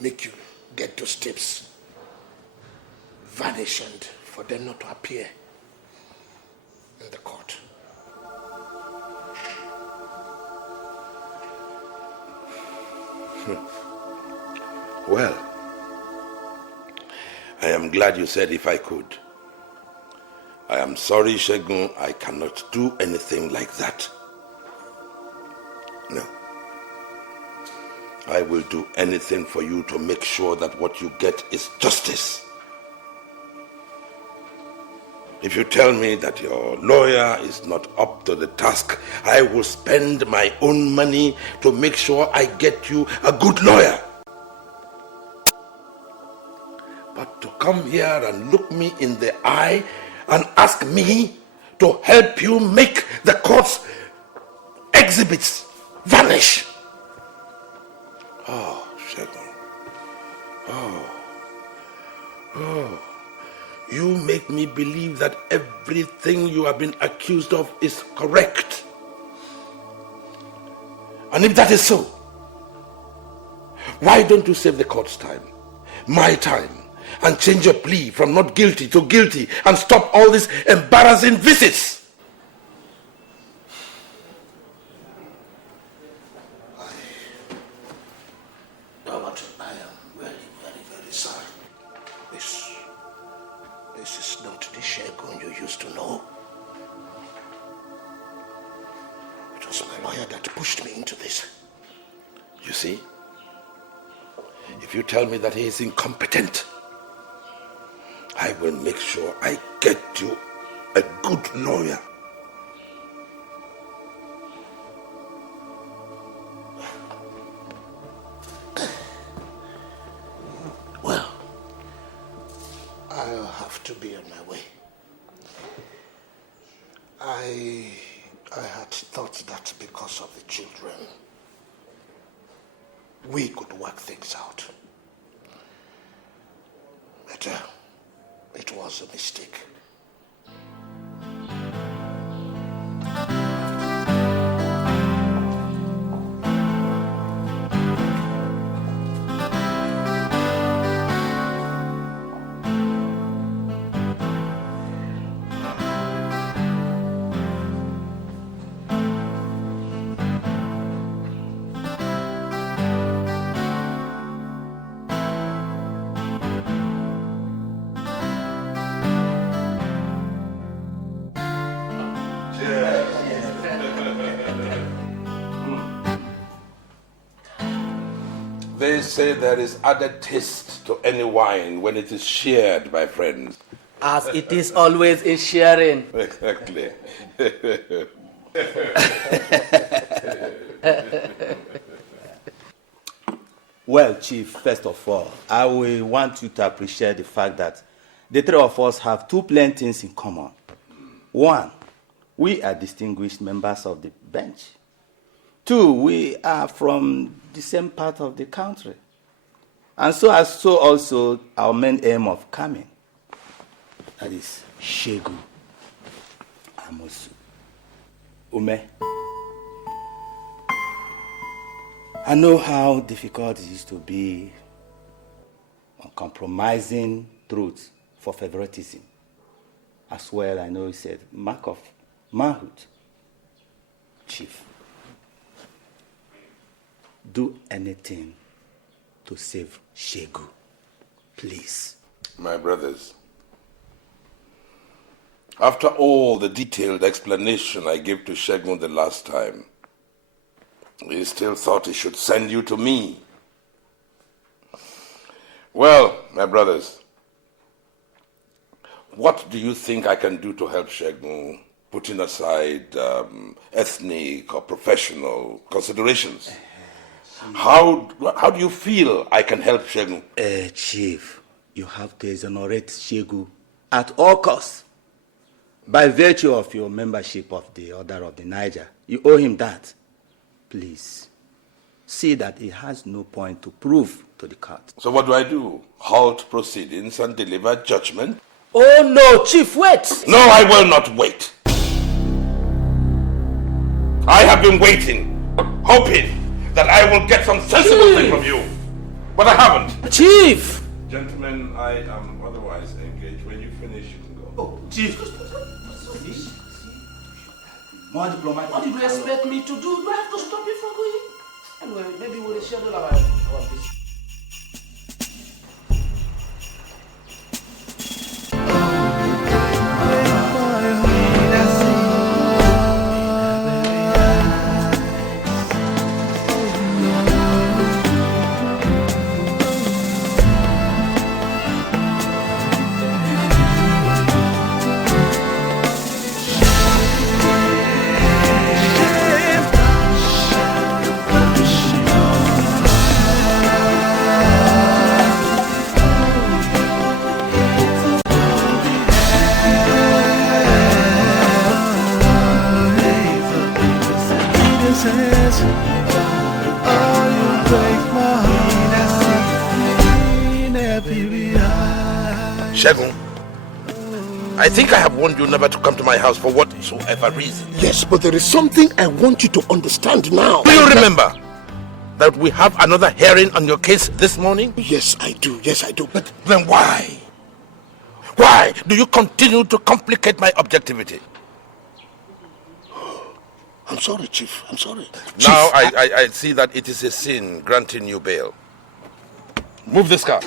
make you get those tapes vanish and for them not to appear in the court. Well, I am glad you said if I could. I am sorry, Shegun, I cannot do anything like that. No. I will do anything for you to make sure that what you get is justice. If you tell me that your lawyer is not up to the task, I will spend my own money to make sure I get you a good lawyer. But to come here and look me in the eye and ask me to help you make the court's exhibits vanish. Oh, Shegun. Oh. You make me believe that everything you have been accused of is correct. And if that is so, why don't you save the court's time, my time, and change your plea from not guilty to guilty and stop all these embarrassing visits? Robert, I am very, very, very sorry. This is not the Shegun you used to know. It was my lawyer that pushed me into this. You see, if you tell me that he is incompetent, I will make sure I get you a good lawyer. Well, I'll have to be on my way. I had thought that because of the children, we could work things out. But it was a mistake. They say there is added taste to any wine when it is shared by friends. As it is always in sharing. Exactly. Well, Chief, first of all, I will want you to appreciate the fact that the three of us have two plain things in common. One, we are distinguished members of the bench. Two, we are from the same part of the country. And so also our main aim of coming. That is Shegun Amosu. Ume. I know how difficult it is to be on compromising truth for favoritism. As well, I know it's a mark of manhood. Chief, do anything to save Shegun, please. My brothers, after all the detailed explanation I gave to Shegun the last time, he still thought he should send you to me. Well, my brothers, what do you think I can do to help Shegun, putting aside ethnic or professional considerations? How do you feel I can help Shegun? Chief, you have to exonerate Shegun at all costs. By virtue of your membership of the Order of the Niger, you owe him that. Please, see that he has no point to prove to the court. So what do? Halt proceedings and deliver judgment? Oh no, Chief, wait! No, I will not wait. I have been waiting, hoping that I will get some sensible thing from you. But I haven't. Chief! Gentlemen, I am otherwise engaged. When you finish, you can go. Oh, Chief! More diplomatic. What did you expect me to do? Do I have to stop you from going? Anyway, maybe we'll schedule our business. Shegun, I think I have warned you never to come to my house for whatsoever reason. Yes, but there is something I want you to understand now. Do you remember that we have another hearing on your case this morning? Yes, I do. Yes, I do. But then why? Why do you continue to complicate my objectivity? I'm sorry, Chief. I'm sorry. Now I see that it is a sin granting you bail. Move this car.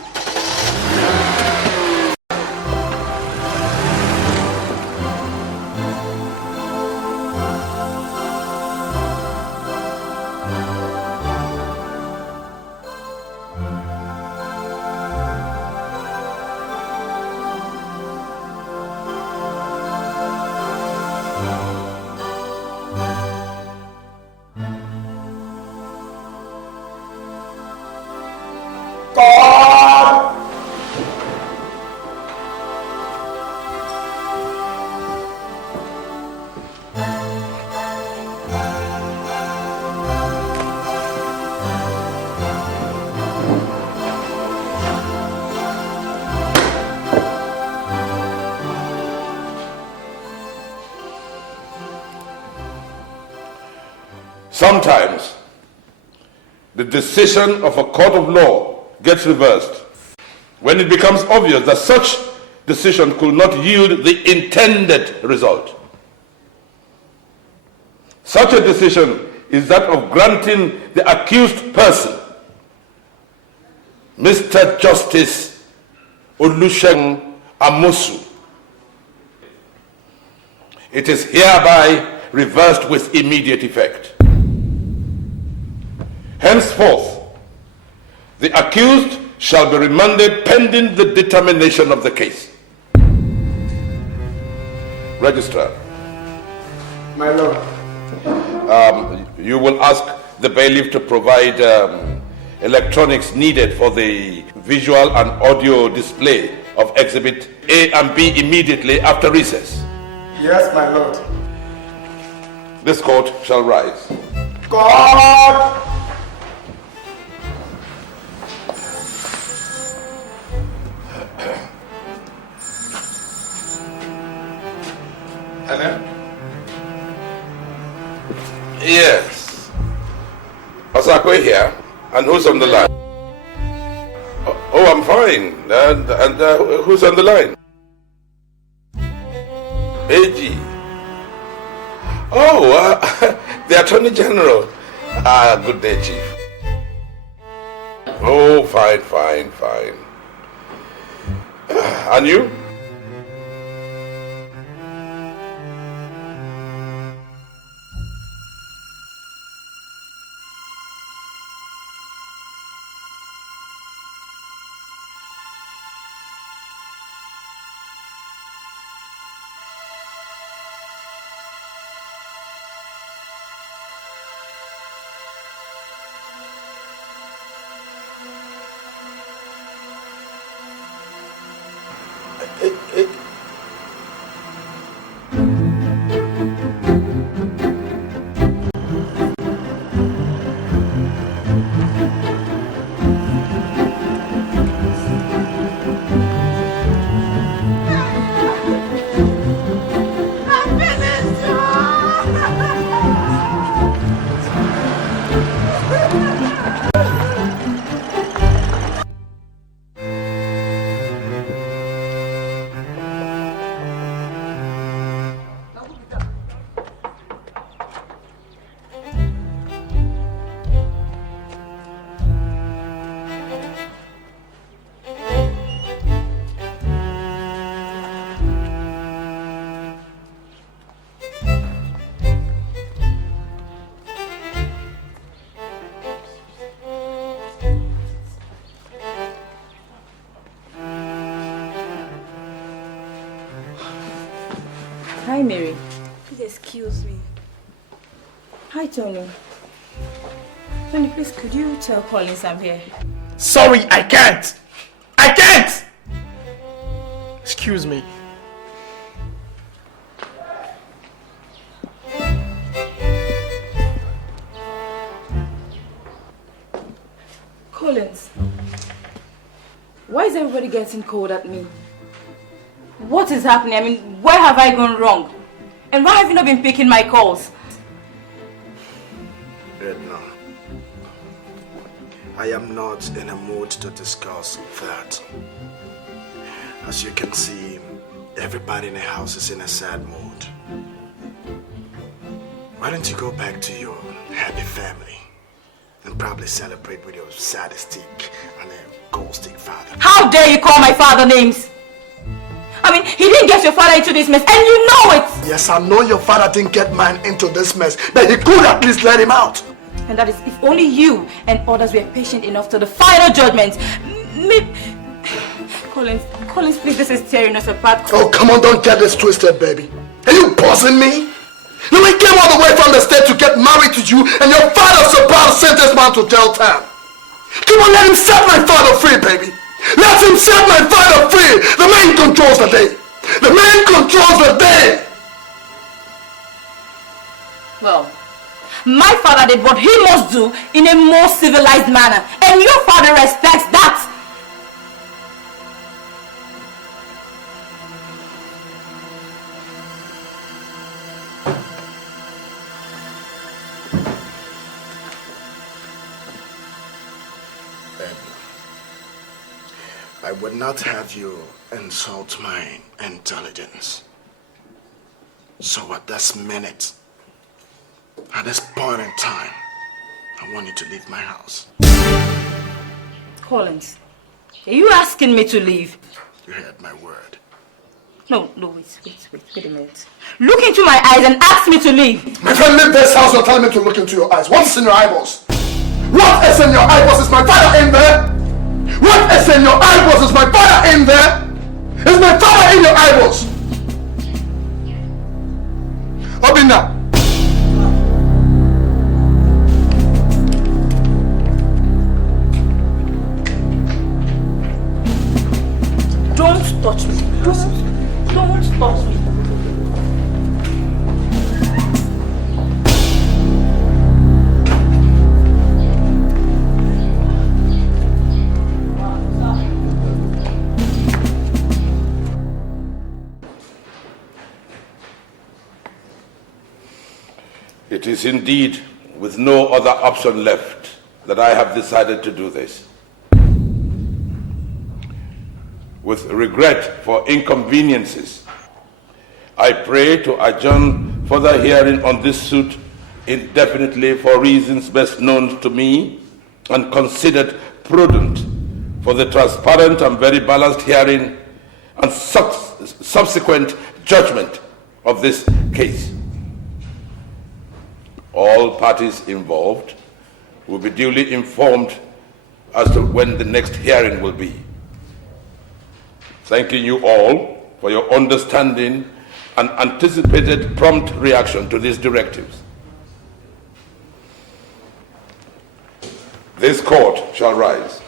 Sometimes, the decision of a court of law gets reversed when it becomes obvious that such decision could not yield the intended result. Such a decision is that of granting the accused person, Mr. Justice Olusegun Amosu. It is hereby reversed with immediate effect. Henceforth, the accused shall be remanded pending the determination of the case. Registrar. My lord. You will ask the bailiff to provide electronics needed for the visual and audio display of Exhibit A and B immediately after recess. Yes, my lord. This court shall rise. God! Hello? Yes. Osakwe here. And who's on the line? Oh, I'm fine. And who's on the line? AG. Oh, the Attorney General. Good day, Chief. Oh, fine. And you? Hi, Mary. Please excuse me. Hi, Tony. Tony, please, could you tell Collins I'm here? Sorry, I can't! I can't! Excuse me. Collins, why is everybody getting cold at me? What is happening? I mean, where have I gone wrong? And why have you not been picking my calls? Edna, I am not in a mood to discuss that. As you can see, everybody in the house is in a sad mood. Why don't you go back to your happy family and probably celebrate with your sadistic and a gold stick father? How dare you call my father names? I mean, he didn't get your father into this mess, and you know it! Yes, I know your father didn't get mine into this mess, but he could at least let him out. And that is if only you and others were patient enough to the final judgment. Collins, please, this is tearing us apart. Oh, come on, don't get this twisted, baby. Are you buzzing me? No, we came all the way from the state to get married to you, and your father's about to send this man to jail time. Come on, let him set my father free, baby. Let him set my father free. The man controls the day. The man controls the day. Well, my father did what he must do in a more civilized manner, and your father respects that. I would not have you insult my intelligence. So at this minute, at this point in time, I want you to leave my house. Collins, are you asking me to leave? You heard my word. No, wait a minute. Look into my eyes and ask me to leave. My friend, leave this house. You're telling me to look into your eyes. What's in your eyeballs? What is in your eyeballs? Is my father in there? What is in your eyeballs? Is my father in there? Is my father in your eyeballs? Obina. Don't touch me. Don't touch me. It is indeed with no other option left that I have decided to do this. With regret for inconveniences, I pray to adjourn further hearing on this suit indefinitely for reasons best known to me and considered prudent for the transparent and very balanced hearing and subsequent judgment of this case. All parties involved will be duly informed as to when the next hearing will be. Thanking you all for your understanding and anticipated prompt reaction to these directives. This court shall rise.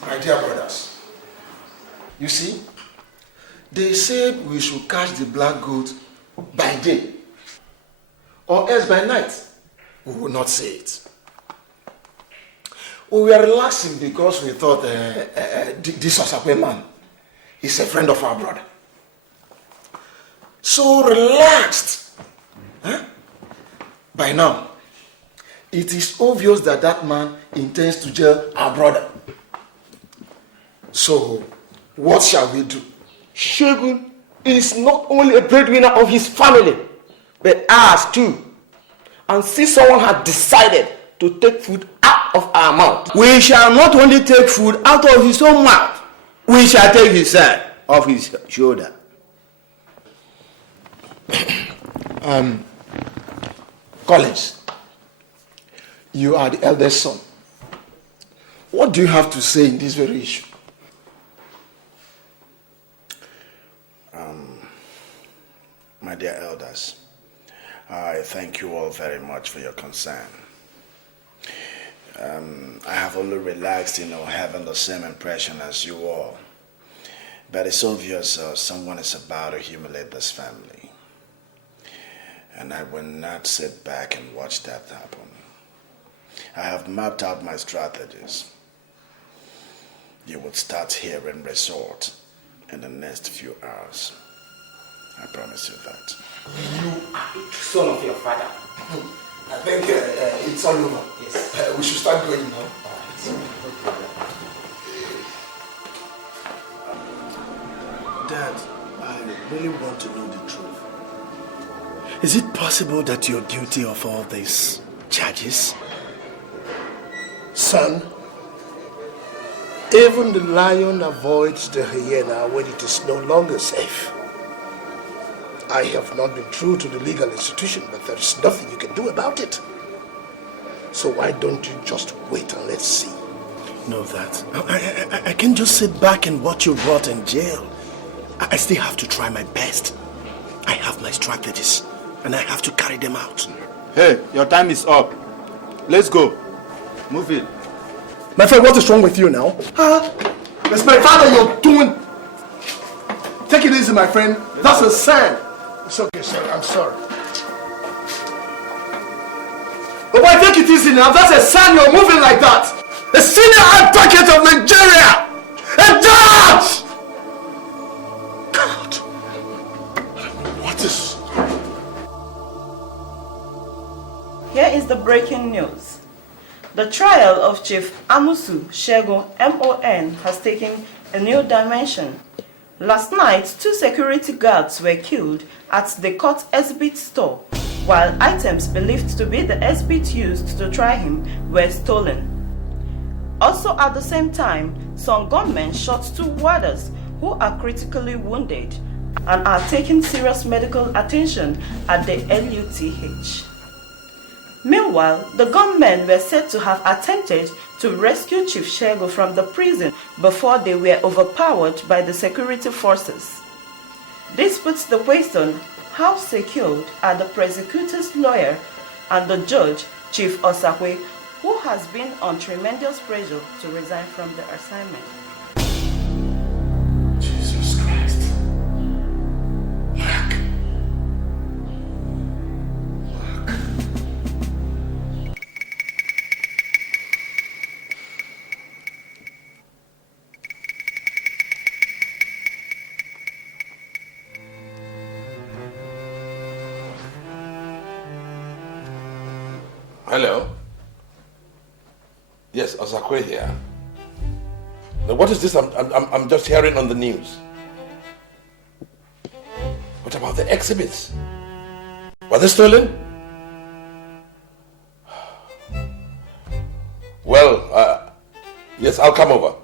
My dear brothers, you see, they said we should catch the black goat by day, or else by night. We will not say it. We were relaxing because we thought this Osakwe man is a friend of our brother. So relaxed. Huh? By now, it is obvious that that man intends to jail our brother. So, what shall we do? Shegun is not only a breadwinner of his family, but ours too. And since someone has decided to take food out of our mouth, we shall not only take food out of his own mouth, we shall take his side off his shoulder. Collins, you are the eldest son. What do you have to say in this very issue? My dear elders, I thank you all very much for your concern. I have only relaxed, having the same impression as you all. But it's obvious someone is about to humiliate this family. And I will not sit back and watch that happen. I have mapped out my strategies. You will start hearing result in the next few hours. I promise you that. You are a son of your father. I think it's all over. Yes. We should start going now. Dad, I really want to know the truth. Is it possible that you're guilty of all these charges? Son, even the lion avoids the hyena when it is no longer safe. I have not been true to the legal institution, but there is nothing you can do about it. So why don't you just wait and let's see? No, that. I can't just sit back and watch you rot in jail. I still have to try my best. I have my strategies, and I have to carry them out. Hey, your time is up. Let's go. Move it. My friend, what is wrong with you now? It's my father you're doing. Take it easy, my friend. That's a sign. It's okay, sir. I'm sorry. But why take it easy now? That's a sign you're moving like that. A senior advocate of Nigeria! A judge! God! What is... Here is the breaking news. The trial of Chief Amusu Shegun MON has taken a new dimension. Last night, 2 security guards were killed at the court exhibit store, while items believed to be the exhibit used to try him were stolen. Also at the same time, some gunmen shot 2 warders who are critically wounded and are taking serious medical attention at the LUTH. Meanwhile, the gunmen were said to have attempted to rescue Chief Shegun from the prison before they were overpowered by the security forces. This puts the question, how secured are the prosecutor's lawyer and the judge, Chief Osakwe, who has been on tremendous pressure to resign from the assignment? Jesus Christ. Mark. Hello? Yes, Osakwe here. Now, what is this I'm just hearing on the news? What about the exhibits? Were they stolen? Well, yes, I'll come over.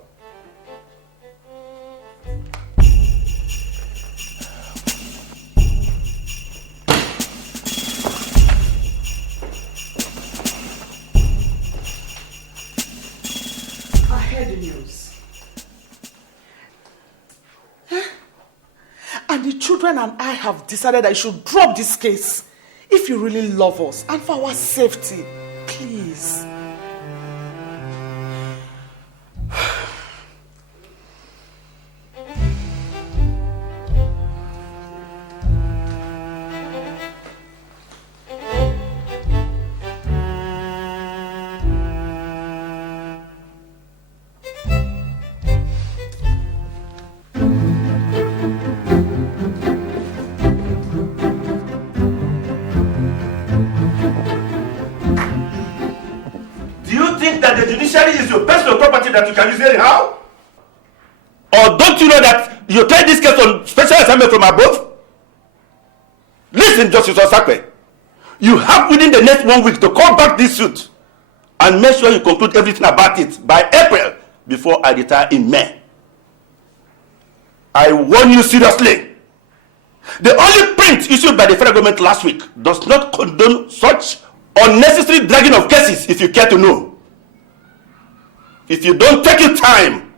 And I have decided I should drop this case. If you really love us and for our safety, please. Is your personal property that you can use anyhow? Or don't you know that you take this case on special assignment from above? Listen, Justice Osakwe. You have within the next 1 week to call back this suit and make sure you conclude everything about it by April before I retire in May. I warn you seriously. The only print issued by the federal government last week does not condone such unnecessary dragging of cases, if you care to know. If you don't take your time,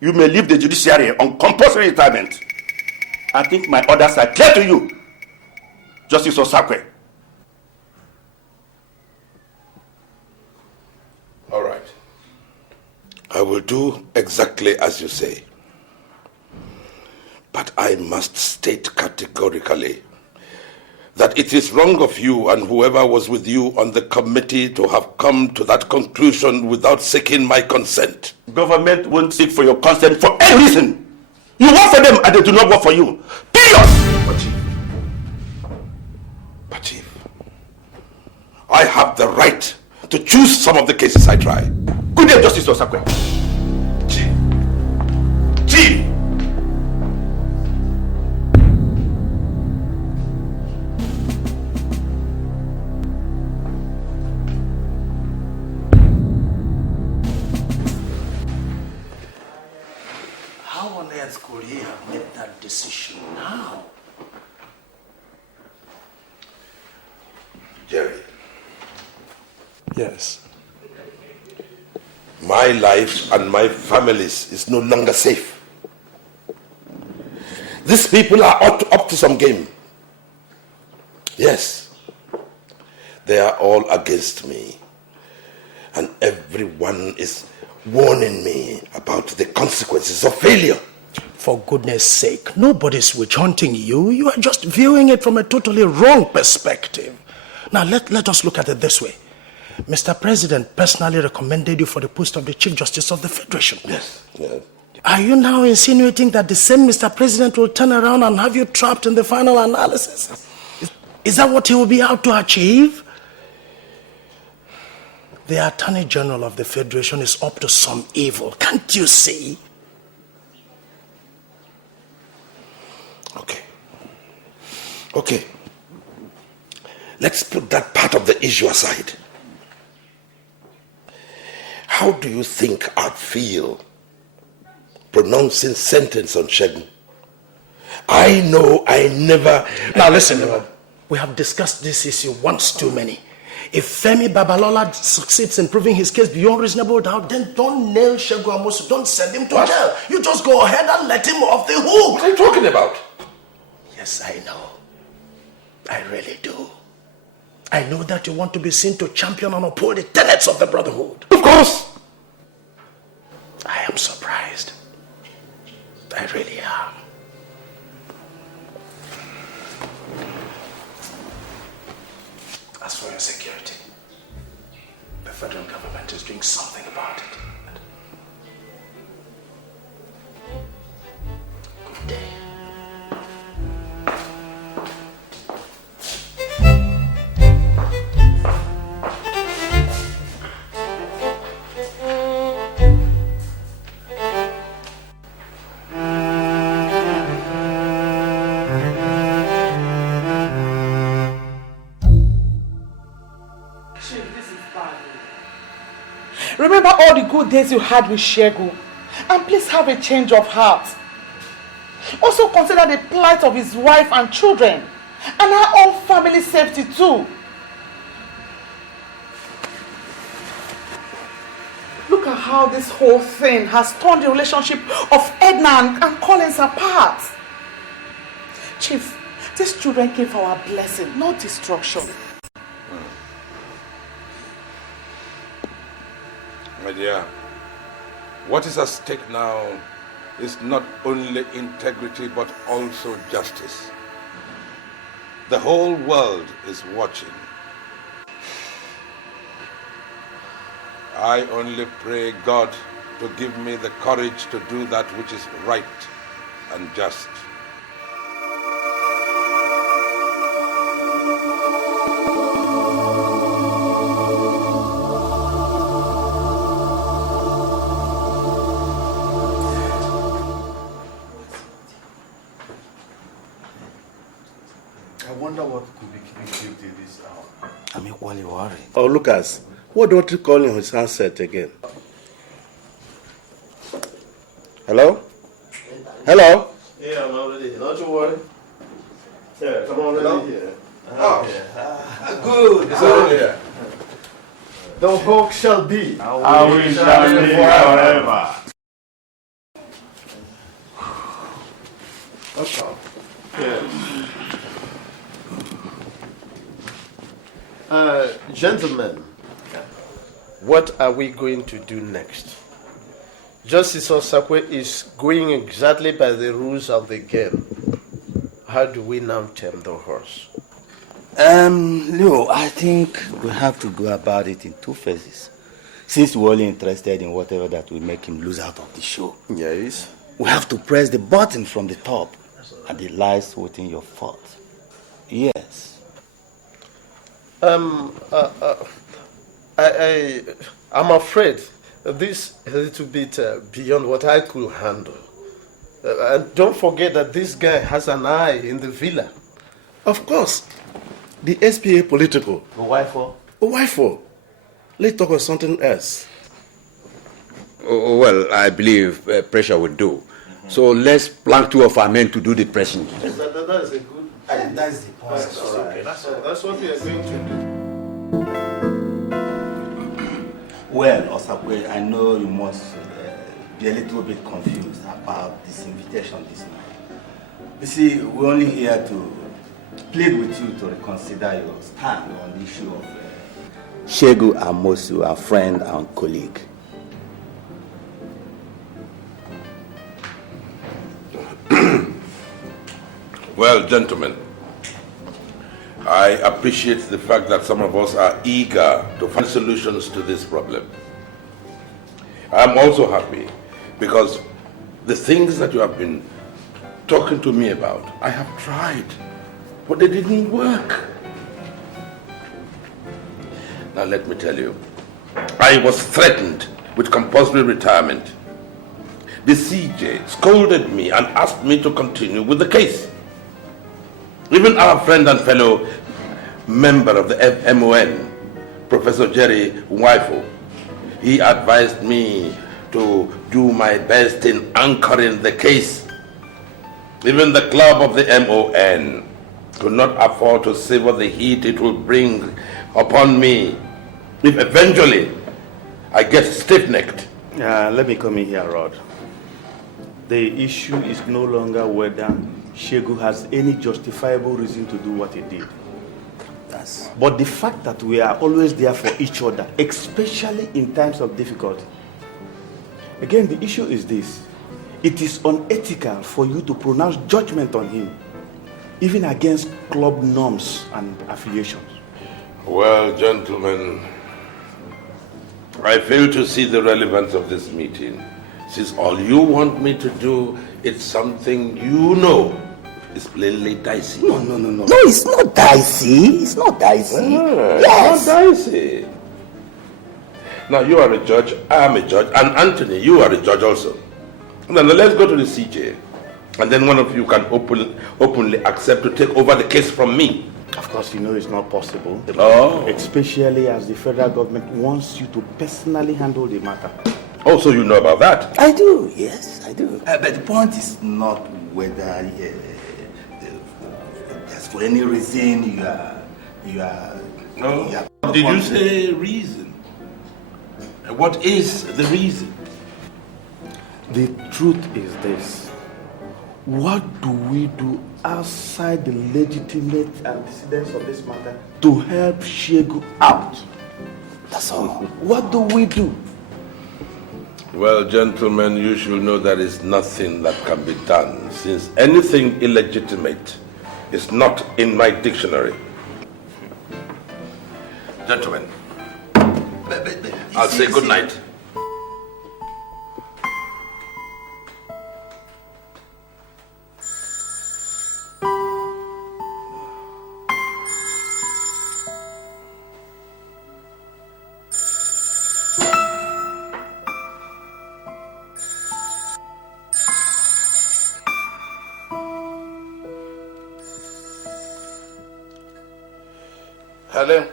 you may leave the judiciary on compulsory retirement. I think my orders are clear to you, Justice Osakwe. All right. I will do exactly as you say. But I must state categorically that it is wrong of you and whoever was with you on the committee to have come to that conclusion without seeking my consent. Government won't seek for your consent for any reason. You work for them and they do not work for you. Period! But Chief, I have the right to choose some of the cases I try. Good day, Justice Osakwe. Chief. How on earth could he have made that decision now? Jerry. Yes. My life and my family's is no longer safe. These people are up to some game. Yes. They are all against me. And everyone is warning me about the consequences of failure. For goodness sake, nobody's witch hunting you. You are just viewing it from a totally wrong perspective. Now let us look at it this way. Mr. President personally recommended you for the post of the Chief Justice of the Federation. Yes. Are you now insinuating that the same Mr. President will turn around and have you trapped in the final analysis? Is that what he will be out to achieve? The Attorney General of the Federation is up to some evil. Can't you see? Okay. Let's put that part of the issue aside. How do you think I'd feel pronouncing sentence on Shegun? I know I never... Now listen, we have discussed this issue once too many. If Femi Babalola succeeds in proving his case beyond reasonable doubt, then don't nail Shegun Amosu, don't send him to jail. You just go ahead and let him off the hook. What are you talking about? Yes, I know. I really do. I know that you want to be seen to champion and uphold the tenets of the Brotherhood. Of course. I am surprised. I really am. As for your security, the federal government is doing something about it. Good day. Remember all the good days you had with Shegun, and please have a change of heart. Also consider the plight of his wife and children, and our own family safety too. Look at how this whole thing has torn the relationship of Edna and Collins apart. Chief, these children came for our blessing, not destruction. My dear, what is at stake now is not only integrity but also justice. The whole world is watching. I only pray God to give me the courage to do that which is right and just. I wonder what could be keeping Chief till this hour. I'm equally worried. Oh, Lucas, what don't you call him his handset again? Hello? Hello? Yeah, I'm already here. Don't you worry. Yeah, come on over here. Good. So, yeah. The hawk shall be. And we shall live forever. That's all. Yes. Gentlemen, what are we going to do next? Justice Osakwe is going exactly by the rules of the game. How do we now tame the horse? Leo, I think we have to go about it in two phases. Since we're only interested in whatever that will make him lose out of the show. Yes. We have to press the button from the top, and the lies within your foot. Yes. I'm afraid this is a little bit beyond what I could handle. And don't forget that this guy has an eye in the villa. Of course. The SPA political. Why for? Why for? Let's talk about something else. Oh, well, I believe pressure will do. So let's plank 2 of our men to do the pressing. That is a good... That's the point. That's okay. That's what we are going to do. Well, Osakwe, I know you must be a little bit confused about this invitation this night. You see, we're only here to plead with you to reconsider your stand on the issue of Shegu Amosu, our friend and colleague. Well, gentlemen, I appreciate the fact that some of us are eager to find solutions to this problem. I'm also happy because the things that you have been talking to me about, I have tried, but they didn't work. Now let me tell you, I was threatened with compulsory retirement. The CJ scolded me and asked me to continue with the case. Even our friend and fellow member of the MON, Professor Jerry Wifo, he advised me to do my best in anchoring the case. Even the club of the MON could not afford to savor the heat it will bring upon me if eventually I get stiff-necked. Let me come in here, Rod. The issue is no longer whether Shegu has any justifiable reason to do what he did. But the fact that we are always there for each other, especially in times of difficulty. Again, the issue is this. It is unethical for you to pronounce judgment on him, even against club norms and affiliations. Well, gentlemen, I fail to see the relevance of this meeting, since all you want me to do is something you know is plainly dicey. No, it's not dicey. It's not dicey. Yes. It's not dicey. Now, you are a judge, I am a judge, and Anthony, you are a judge also. Now, let's go to the CJ, and then one of you can openly accept to take over the case from me. Of course, you know it's not possible. Oh. Especially as the federal government wants you to personally handle the matter. Oh, so you know about that? I do, yes, I do. But the point is not whether there's for any reason you are. Did you say reason? What is the reason? The truth is this. What do we do outside the legitimate antecedents of this matter to help Shegu out? That's all. What do we do? Well, gentlemen, you should know there is nothing that can be done, since anything illegitimate is not in my dictionary. Gentlemen, I'll say good night. Hello?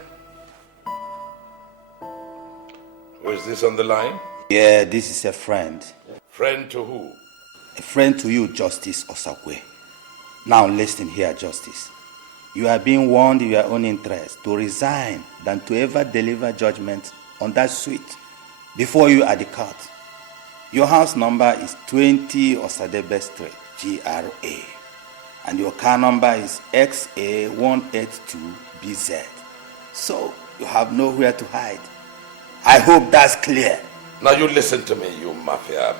Who is this on the line? Yeah, this is a friend. Friend to who? A friend to you, Justice Osakwe. Now listen here, Justice. You are being warned in your own interest to resign than to ever deliver judgment on that suite before you at the court. Your house number is 20 Osadebe Street, GRA. And your car number is XA182BZ. So you have nowhere to hide. I hope that's clear. Now you listen to me, you mafia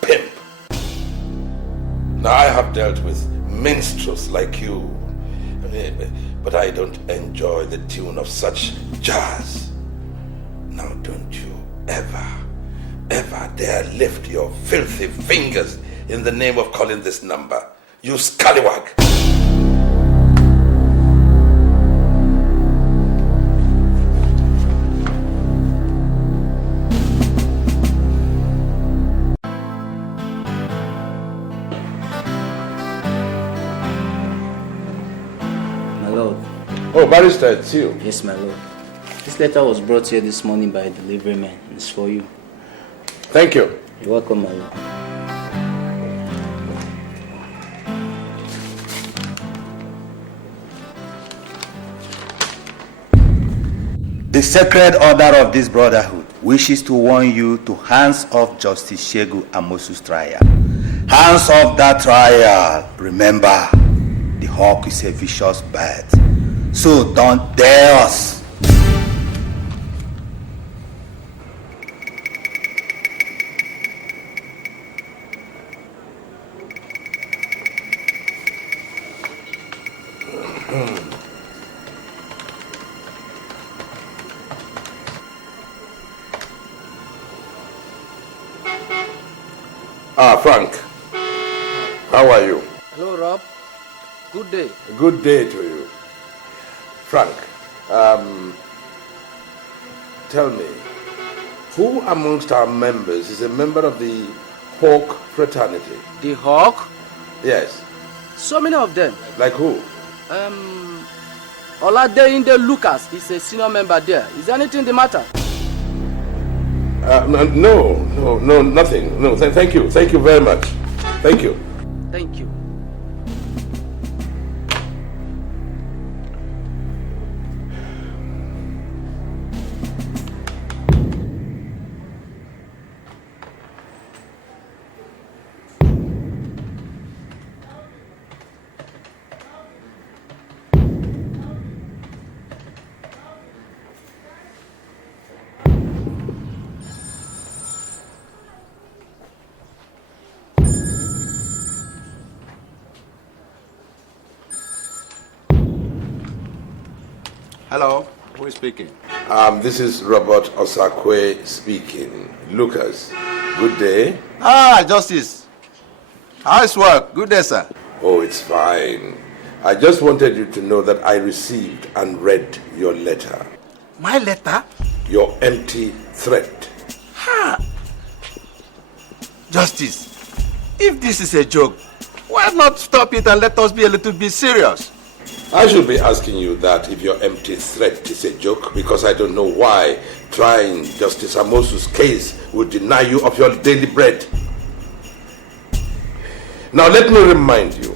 pimp. Now I have dealt with minstrels like you. but I don't enjoy the tune of such jazz. Now don't you ever dare lift your filthy fingers in the name of calling this number, you scallywag. Oh, Barrister, it's you. Yes, my lord. This letter was brought here this morning by a delivery man. It's for you. Thank you. You're welcome, my lord. The sacred order of this brotherhood wishes to warn you to hands off Justice Shegu Amosu's trial. Hands off that trial. Remember, the hawk is a vicious bird. So don't dare us. Frank. How are you? Hello, Rob. Good day. Good day to you. Frank, tell me, who amongst our members is a member of the Hawk fraternity? The Hawk? Yes. So many of them. Like who? Oladeinde Lucas is a senior member there. Is there anything the matter? No, nothing. No, thank you. Thank you very much. Thank you. Thank you. Hello, who is speaking? This is Robert Osakwe speaking. Lucas, good day. Justice. How's work? Good day, sir. Oh, it's fine. I just wanted you to know that I received and read your letter. My letter? Your empty threat. Justice, if this is a joke, why not stop it and let us be a little bit serious? I should be asking you that if your empty threat is a joke, because I don't know why trying Justice Amosu's case would deny you of your daily bread. Now let me remind you,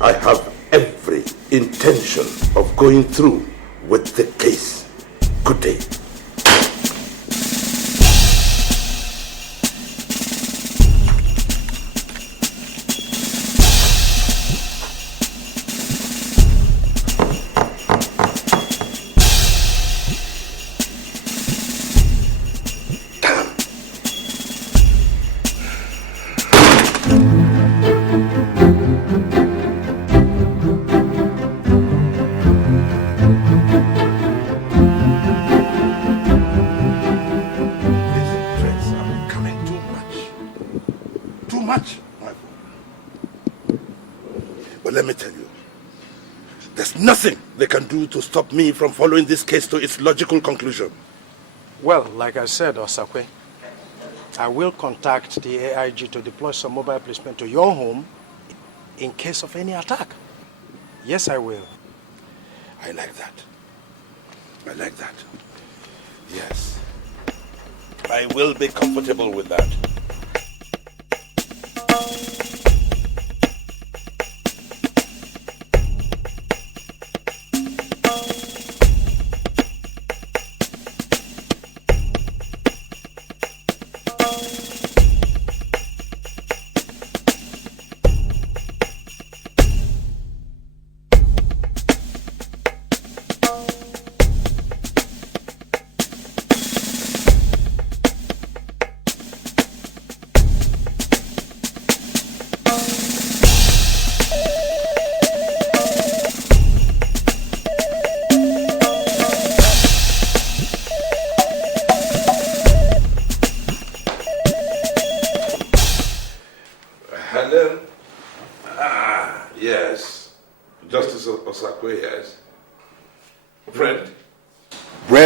I have every intention of going through with the case. Good day. To stop me from following this case to its logical conclusion. Well, like I said, Osakwe, I will contact the AIG to deploy some mobile policemen to your home in case of any attack. Yes, I will. I like that. I like that. Yes. I will be comfortable with that.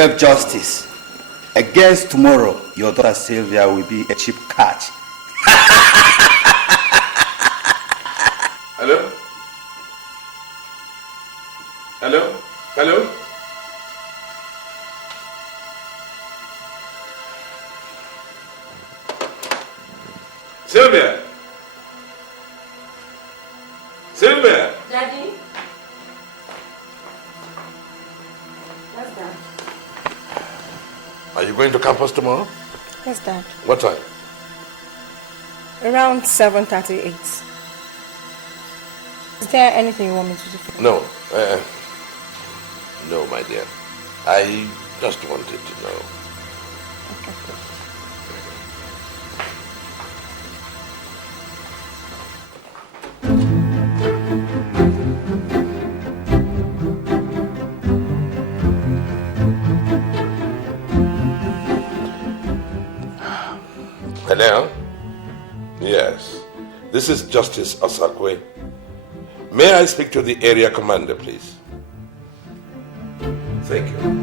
Well, Justice, against tomorrow, your daughter Sylvia will be a cheap catch. Hello? Hello? Hello? Sylvia? Sylvia? Daddy? What's that? Are you going to campus tomorrow? Yes, Dad. What time? Around 7:38. Is there anything you want me to do? No. No, my dear. I just wanted to know. Hello? Yes. This is Justice Osakwe. May I speak to the area commander, please? Thank you.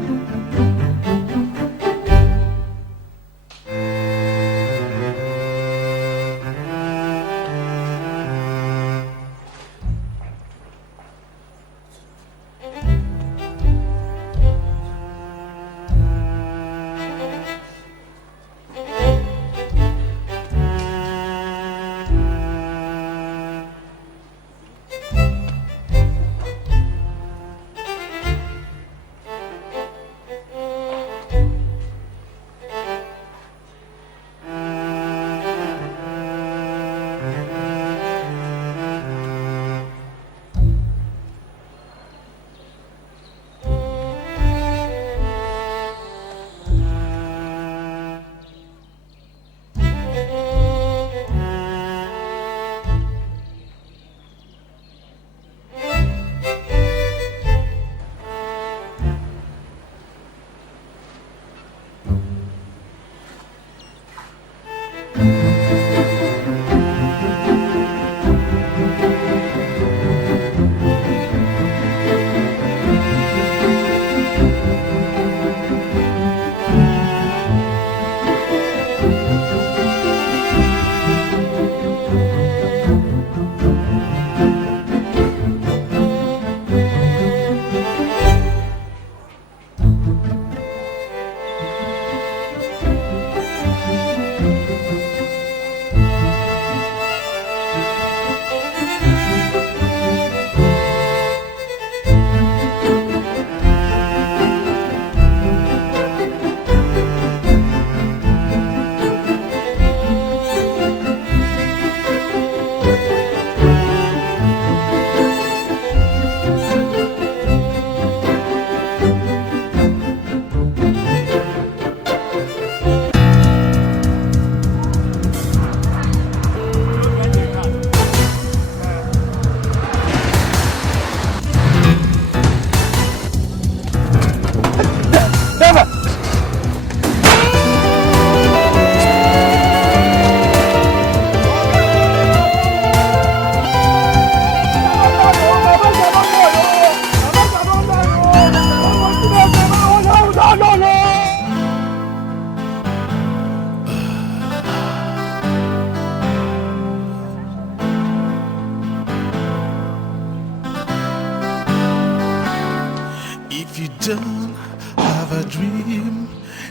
don't have a dream,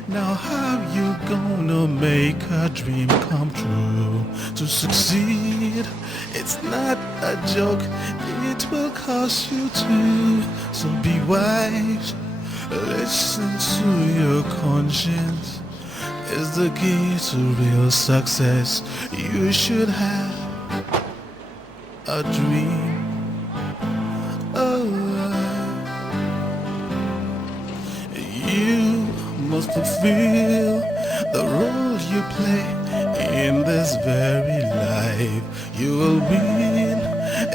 now how you gonna make a dream come true? To succeed, it's not a joke, it will cost you too. So be wise, listen to your conscience. Is the key to real success. You should have a dream. You must fulfill the role you play in this very life. You will win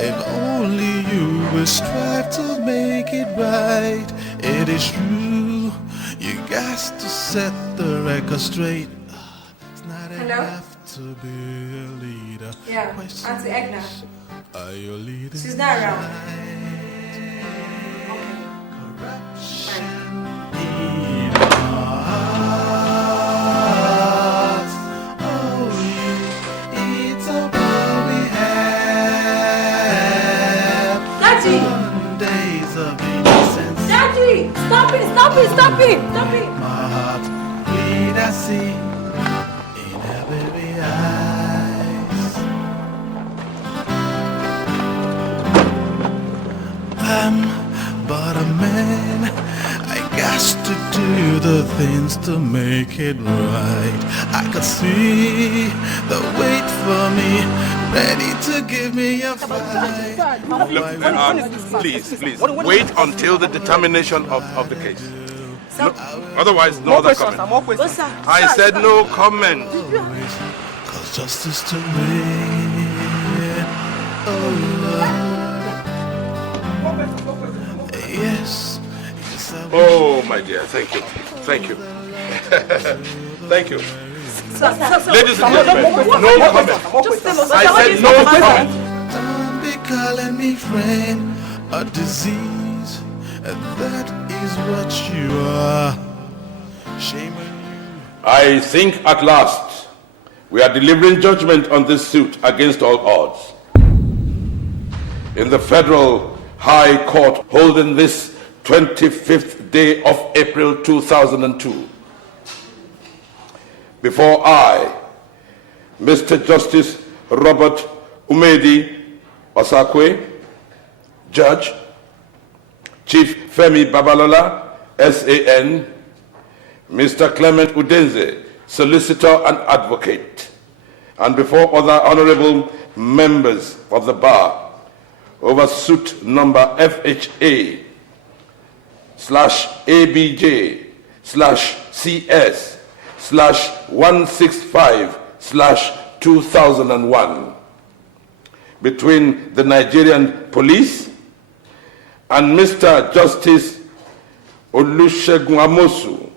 if only you will strive to make it right. It is true, you got to set the record straight. It's not enough to be a leader. Yeah, Auntie Egna. Are you leading? She's not around. Corruption. see in her baby eyes. I'm but a man, I got to do the things to make it right. I could see the wait for me, ready to give me a fight. Please, wait until the determination of the case. No, otherwise, no other comment. I said no comment. Cause justice to me, oh Lord. Yes. Oh, my dear, thank you. Thank you. Thank you. Ladies and gentlemen, no comment. I said no comment. Don't be calling me friend, a disease, that is what you are. Shame on you. I think at last we are delivering judgment on this suit against all odds. In the Federal High Court holding this 25th day of April 2002. Before I, Mr. Justice Robert Umedi Osakwe, Judge, Chief Femi Babalola, SAN, Mr. Clement Udenze, Solicitor and Advocate, and before other honorable members of the bar, over suit number FHA/ABJ/CS/165/2001 between the Nigerian police and Mr. Justice Olusegun Amosu,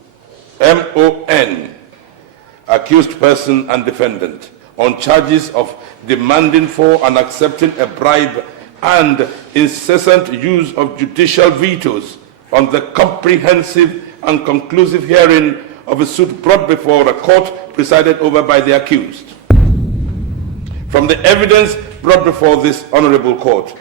MON, accused person and defendant, on charges of demanding for and accepting a bribe and incessant use of judicial vetoes on the comprehensive and conclusive hearing of a suit brought before a court presided over by the accused. From the evidence brought before this honorable court,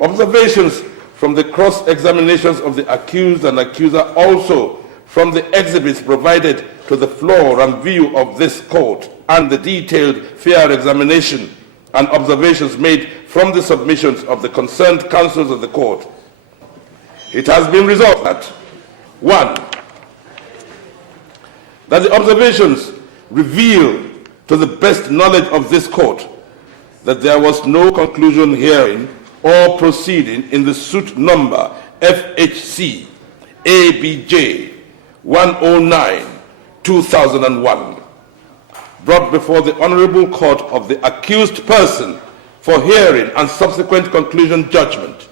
observations from the cross-examinations of the accused and accuser, also from the exhibits provided to the floor and view of this court, and the detailed fair examination and observations made from the submissions of the concerned counsels of the court, it has been resolved that 1. That the observations reveal to the best knowledge of this court that there was no conclusion hearing or proceeding in the suit number FHC ABJ 109/2001 brought before the Honorable Court of the accused person for hearing and subsequent conclusion judgment.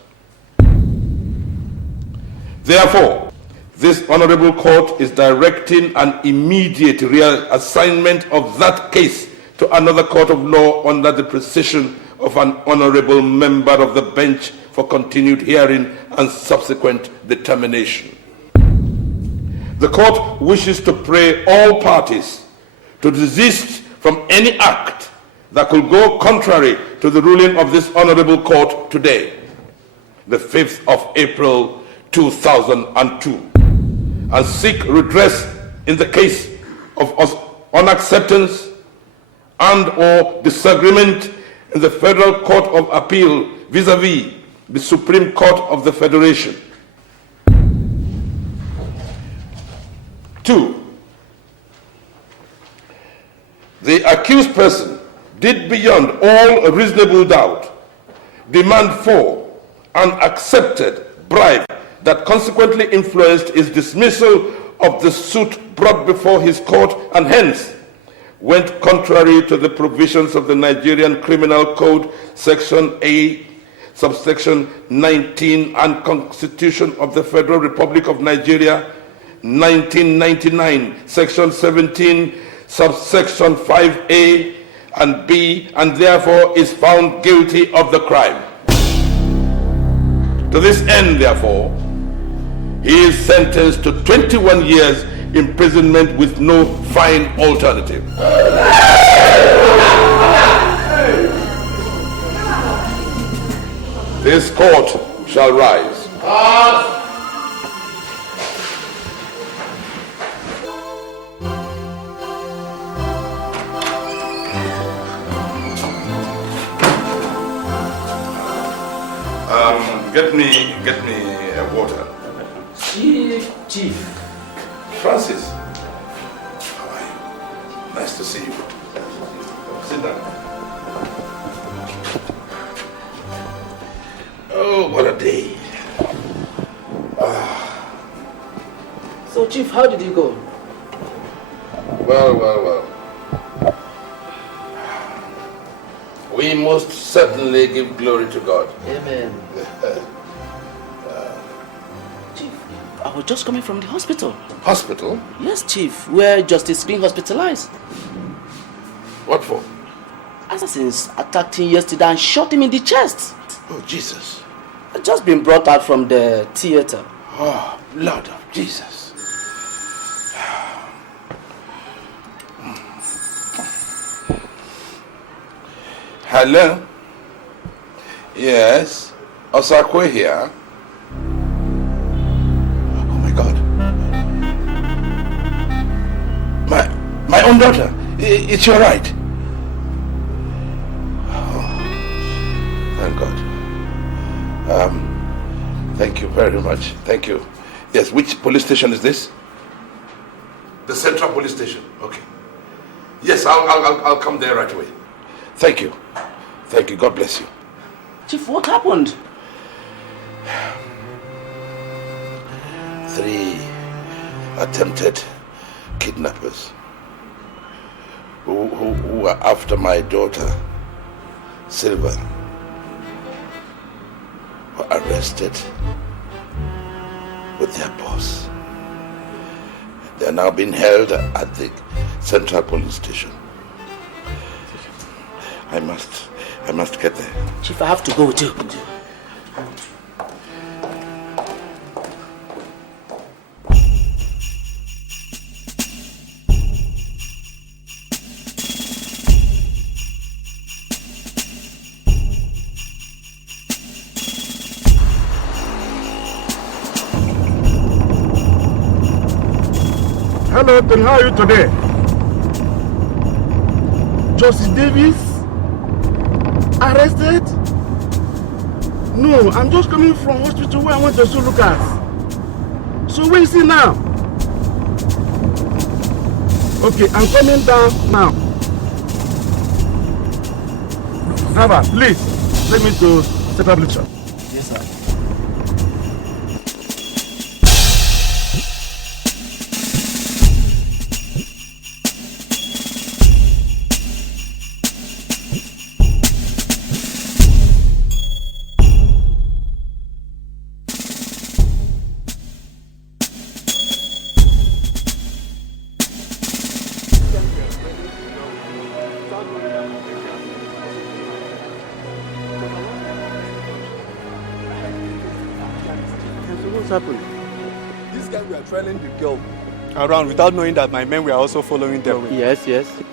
Therefore, this Honorable Court is directing an immediate reassignment of that case to another court of law under the precision of an honorable member of the bench for continued hearing and subsequent determination. The court wishes to pray all parties to desist from any act that could go contrary to the ruling of this honorable court today, the 5th of April 2002, and seek redress in the case of unacceptance and or disagreement in the Federal Court of Appeal vis-à-vis the Supreme Court of the Federation. 2. The accused person did beyond all reasonable doubt demand for and accepted bribe that consequently influenced his dismissal of the suit brought before his court, and hence went contrary to the provisions of the Nigerian Criminal Code, Section A, subsection 19, and Constitution of the Federal Republic of Nigeria, 1999, Section 17, subsection 5A and B, and therefore is found guilty of the crime. To this end, therefore, he is sentenced to 21 years imprisonment with no fine alternative. This court shall rise. Get me a water. Chief. Francis, how are you? Nice to see you. Sit down. Oh, what a day. So, Chief, how did you go? Well. We most certainly give glory to God. Amen. Chief, I was just coming from the hospital. Hospital? Yes, Chief, where Justus is being hospitalized. What for? Assassins attacked him yesterday and shot him in the chest. Oh, Jesus. I've just been brought out from the theater. Oh, Lord of Jesus. Hello? Yes? Osakwe here? Oh my God. My own daughter. It's your right. Oh, thank God. Thank you very much. Thank you. Yes, which police station is this? The Central Police Station. Okay. Yes, I'll come there right away. Thank you. Thank you. God bless you. Chief, what happened? 3 attempted kidnappers who were after my daughter, Silva, were arrested with their boss. They are now being held at the Central Police Station. I must get there. Chief, I have to go with you. Hello, Tony, how are you today? Justice Davis? Arrested? No, I'm just coming from hospital where I want to see Lucas. So where is he now? Okay, I'm coming down now. Driver, please, take me to Central Police Station. Yes, sir. Around without knowing that my men were also following them. Yes.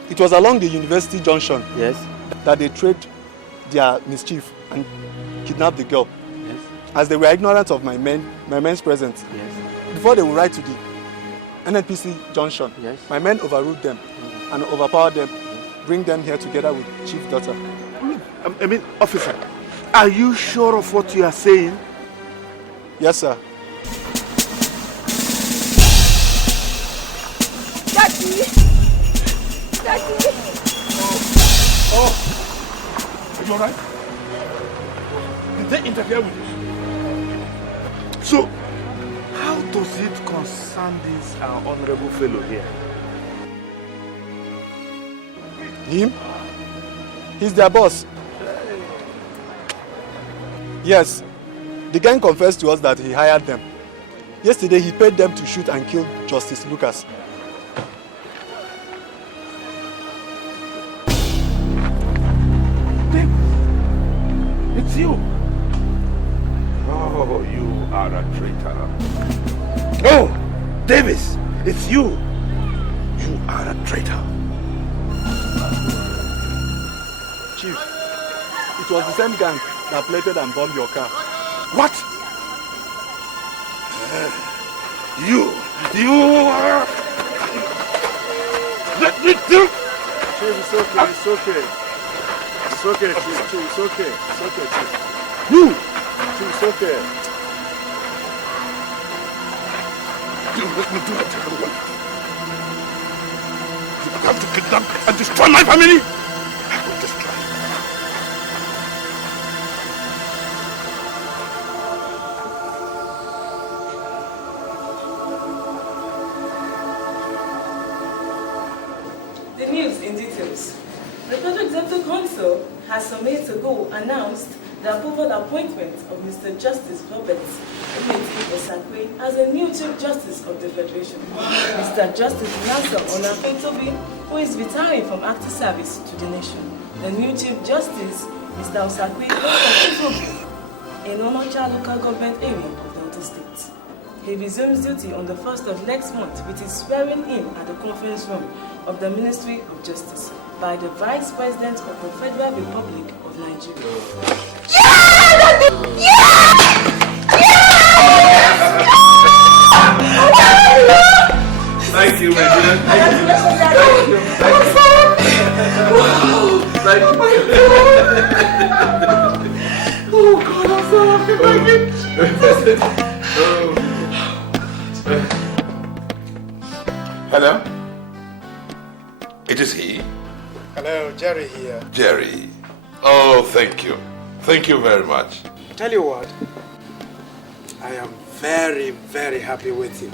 It was along the University Junction. Yes. That they tried their mischief and kidnapped the girl. Yes. As they were ignorant of my men's presence. Yes. Before they would ride to the NNPC Junction, yes, my men overruled them and overpowered them, bring them here together with Chief Daughter. I mean, officer, are you sure of what you are saying? Yes, sir. Daddy! Oh! Are you alright? Did they interfere with you? So, how does it concern this honorable fellow here? Him? He's their boss. Yes, the gang confessed to us that he hired them. Yesterday he paid them to shoot and kill Justice Lucas. It's you. Oh, you are a traitor. Oh, Davis, it's you. You are a traitor. Chief, it was the same gang that plated and bombed your car. What? You are... Let me do... Chief, it's okay, it's okay. It's okay, Chief, it's okay, Chief. You! It's okay. Don't let me do it, everyone. You have to kidnap and destroy my family. I will destroy you. The news in details. The Federal Executive Council has some days ago announced the approval appointment of Mr. Justice Robert Esiri as a new Chief Justice of the Federation. Mr. Justice Nasser Onafetobi, who is retiring from active service to the nation. The new Chief Justice, Mr. Osakwe, is from in Onocha local government area of Delta State. He resumes duty on the 1st of next month with his swearing in at the conference room of the Ministry of Justice by the Vice President of the Federal Republic of Nigeria. Thank you, my dear. Thank you. Thank you. Oh God, I'm so happy, baby. Hello? It is he? Hello, Jerry here. Jerry. Oh, thank you. Thank you very much. Tell you what, I am very, very happy with you.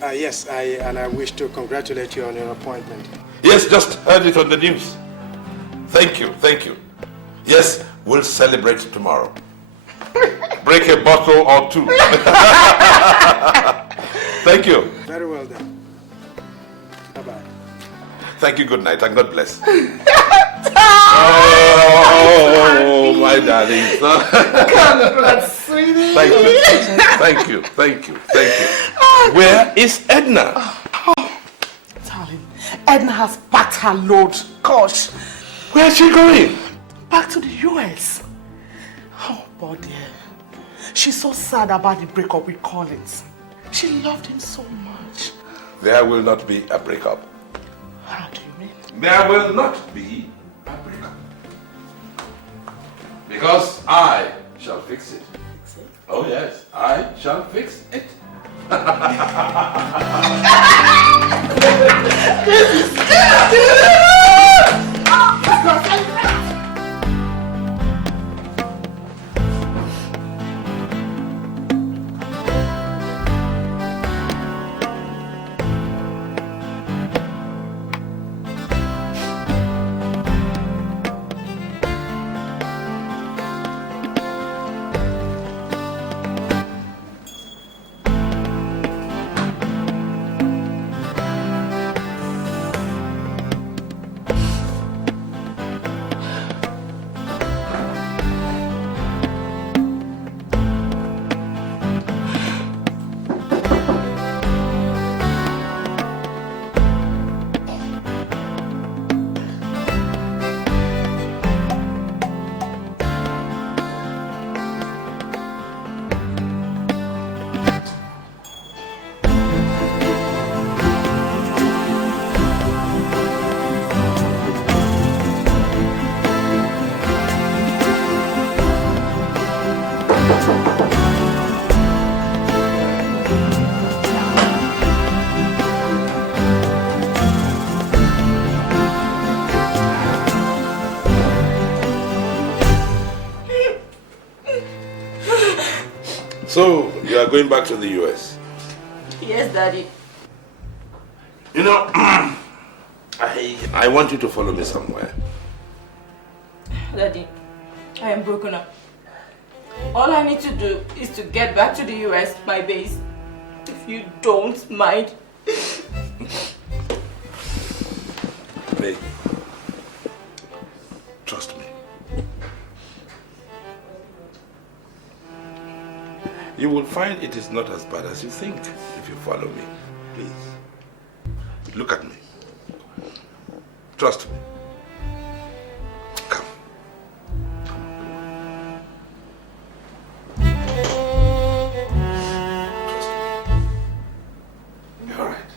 Yes, I wish to congratulate you on your appointment. Yes, just heard it on the news. Thank you, thank you. Yes, we'll celebrate tomorrow. Break a bottle or two. Thank you. Very well then. Bye-bye. Thank you, good night, and God bless. Oh, my darling. Congrats, sweetie. Thank you, thank you, thank you, thank you. Where is Edna? Oh, darling, Edna has packed her load. Gosh. Where is she going? Back to the US. Oh, poor dear. She's so sad about the breakup with Collins. She loved him so much. There will not be a breakup. How do you mean? There will not be a breakup. Because I shall fix it. Fix it? Oh yes, I shall fix it. So, you are going back to the US? Yes, Daddy. You know, I want you to follow me somewhere. Daddy, I am broken up. All I need to do is to get back to the US, my base. If you don't mind. Babe, trust me. You will find it is not as bad as you think if you follow me. Please. Look at me. Trust me. Come. Trust me. You're all right.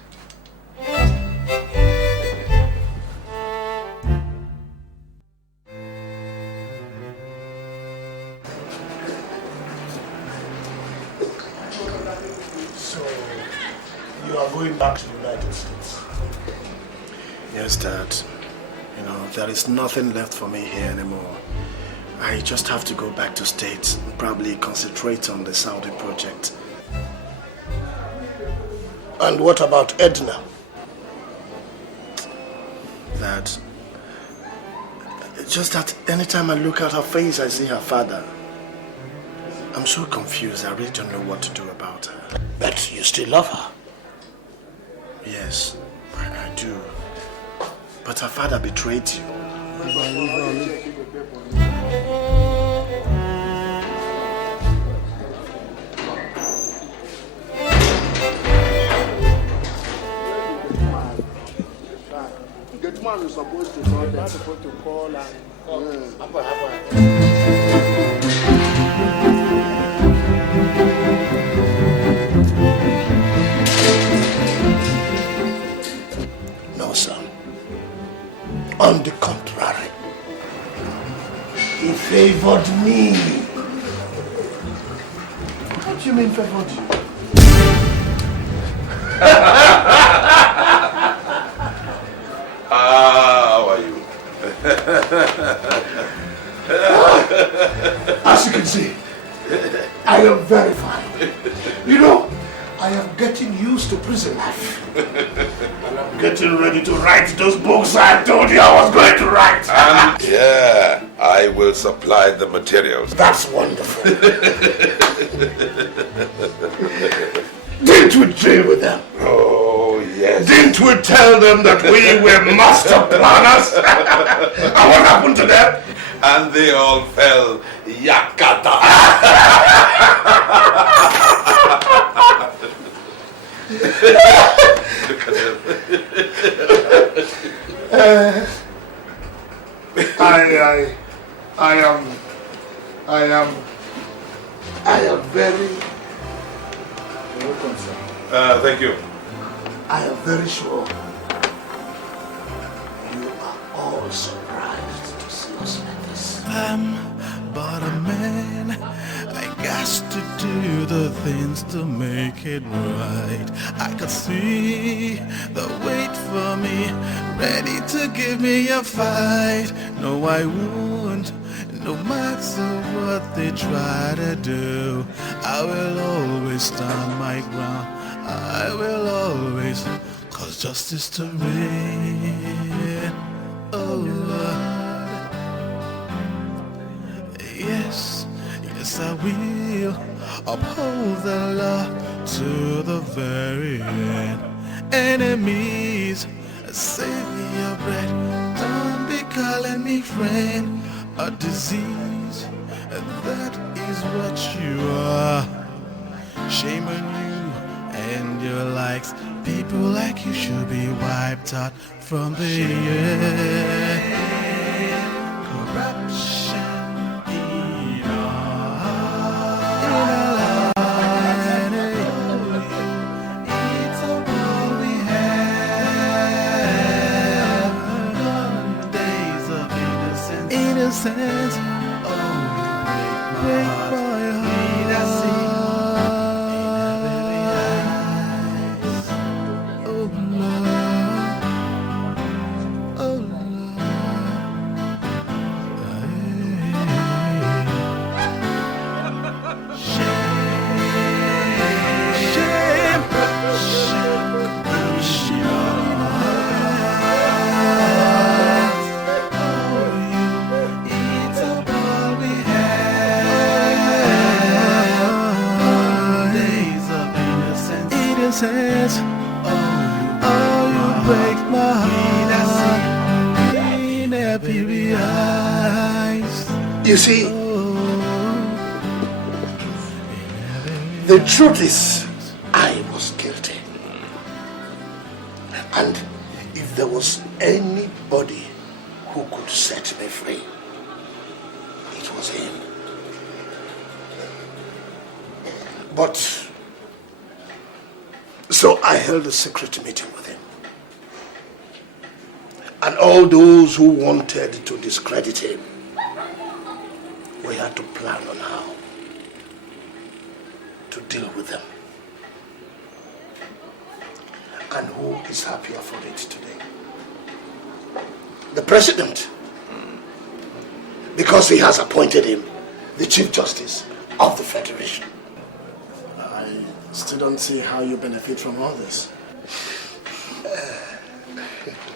You are going back to the United States. Yes, Dad. You know, there is nothing left for me here anymore. I just have to go back to States and probably concentrate on the Saudi project. And what about Edna? Dad, just that anytime I look at her face, I see her father. I'm so confused. I really don't know what to do about her. But you still love her? Yes, I do. But her father betrayed you. The man is supposed to call them. Supposed to call and No, son. On the contrary, he favored me. What do you mean favored you? How are you? As you can see, I am very fine. You know, I am getting used to prison life. And I'm getting ready to write those books I told you I was going to write. And yeah, I will supply the materials. That's wonderful. Didn't we deal with them? Oh, yes. Didn't we tell them that we were master planners? And what happened to them? And they all fell yakata. Look at them. I am very... Thank you. I am very sure you are all surprised to see us like this. I'm but a man. I got to do the things to make it right. I could see the wait for me, ready to give me a fight. No, I won't. No matter what they try to do, I will always stand my ground. I will always cause justice to reign. Oh Lord, yes, yes I will uphold the law to the very end. Enemies, save your breath. Don't be calling me friend. A disease, that is what you are. Shame on you and your likes. People like you should be wiped out from the earth. Corruption in our line. It's all we have. Days of innocence. Oh, break my heart. I see in her very eyes. Oh Lord, oh Lord. Shame, innocence. Oh, you break my heart in every eyes. You see, the truth is, I was guilty. And if there was anybody who could set me free, it was him. But, so I held a secret meeting with him. And all those who wanted to discredit him, we had to plan on how to deal with them. And who is happier for it today? The president. Because he has appointed him the Chief Justice of the Federation. I still don't see how you benefit from all this.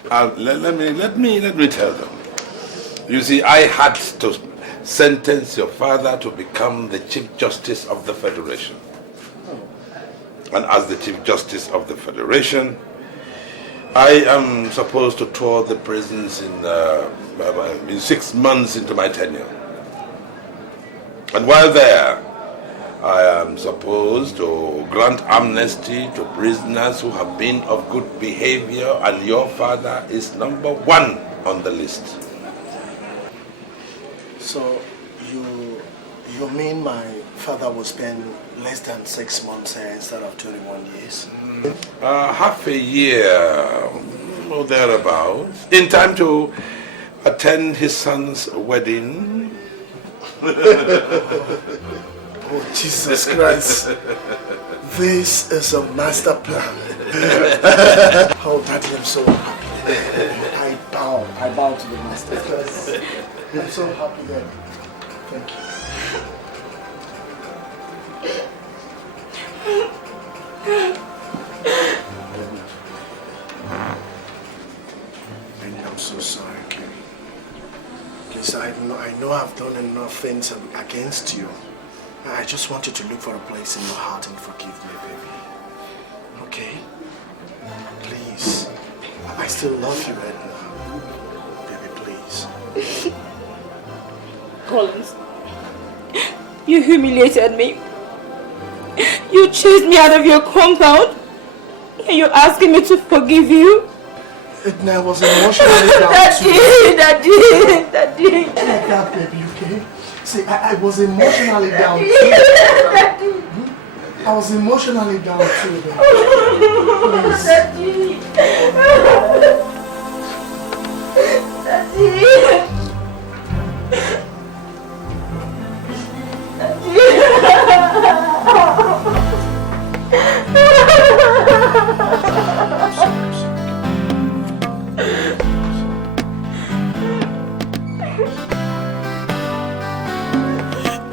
Let me tell them. You see, I had to sentence your father to become the Chief Justice of the Federation. And as the Chief Justice of the Federation, I am supposed to tour the prisons in 6 months into my tenure. And while there, I am supposed to grant amnesty to prisoners who have been of good behavior, and your father is number 1 on the list. So, you mean my father will spend less than 6 months here instead of 21 years? Half a year, or thereabouts, in time to attend his son's wedding. Oh, Jesus Christ. This is a master plan. Oh, Daddy, I'm so happy. I bow to the master. I'm so happy that. Thank you. I'm so sorry, Kerry. Please, I know I've done enough things against you. I just want you to look for a place in your heart and forgive me, baby. Okay? Please. I still love you, Edna. Baby, please. Collins, you humiliated me. You chased me out of your compound. And you're asking me to forgive you? Edna, I was emotionally down too. Daddy. Take that, baby, okay? See, I was emotionally down too. I was emotionally down too, baby. Please. Daddy.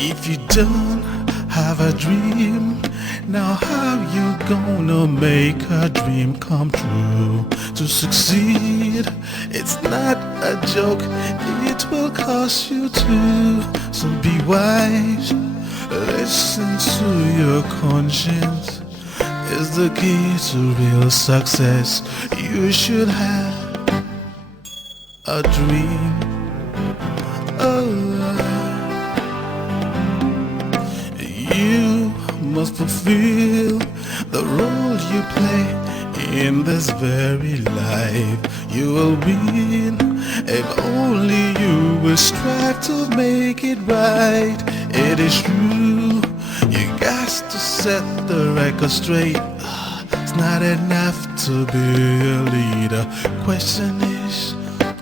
If you don't have a dream, now how you gonna make a dream come true? To succeed, it's not a joke, it will cost you too. So be wise, listen to your conscience. Is the key to real success. You should have a dream. You must fulfill the role you play in this very life. You will win if only you will strive to make it right. It is true, you got to set the record straight. It's not enough to be a leader. Question is,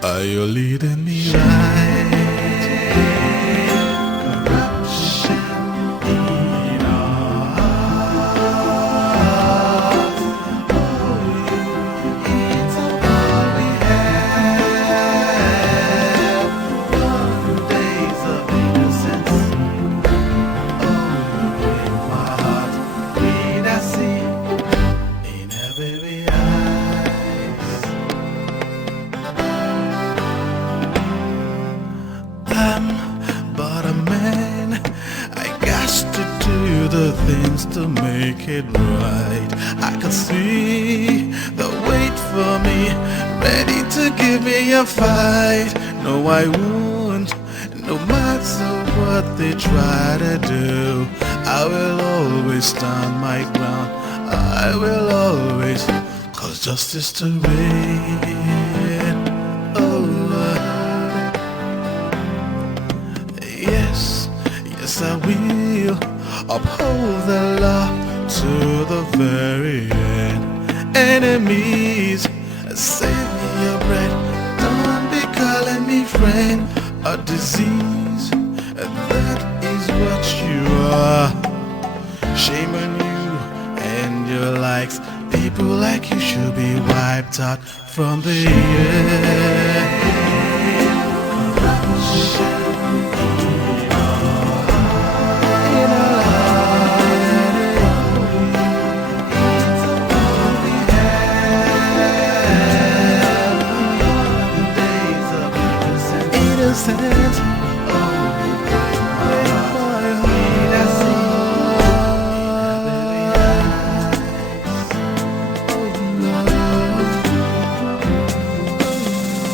are you leading me right? To make it right, I could see the wait for me, ready to give me a fight. No, I won't, no matter what they try to do. I will always stand my ground. I will always cause justice to reign. Yes, I will uphold the law to the very end. Enemies, save me your bread. Don't be calling me friend. A disease, that is what you are. Shame on you and your likes. People like you should be wiped out from the earth.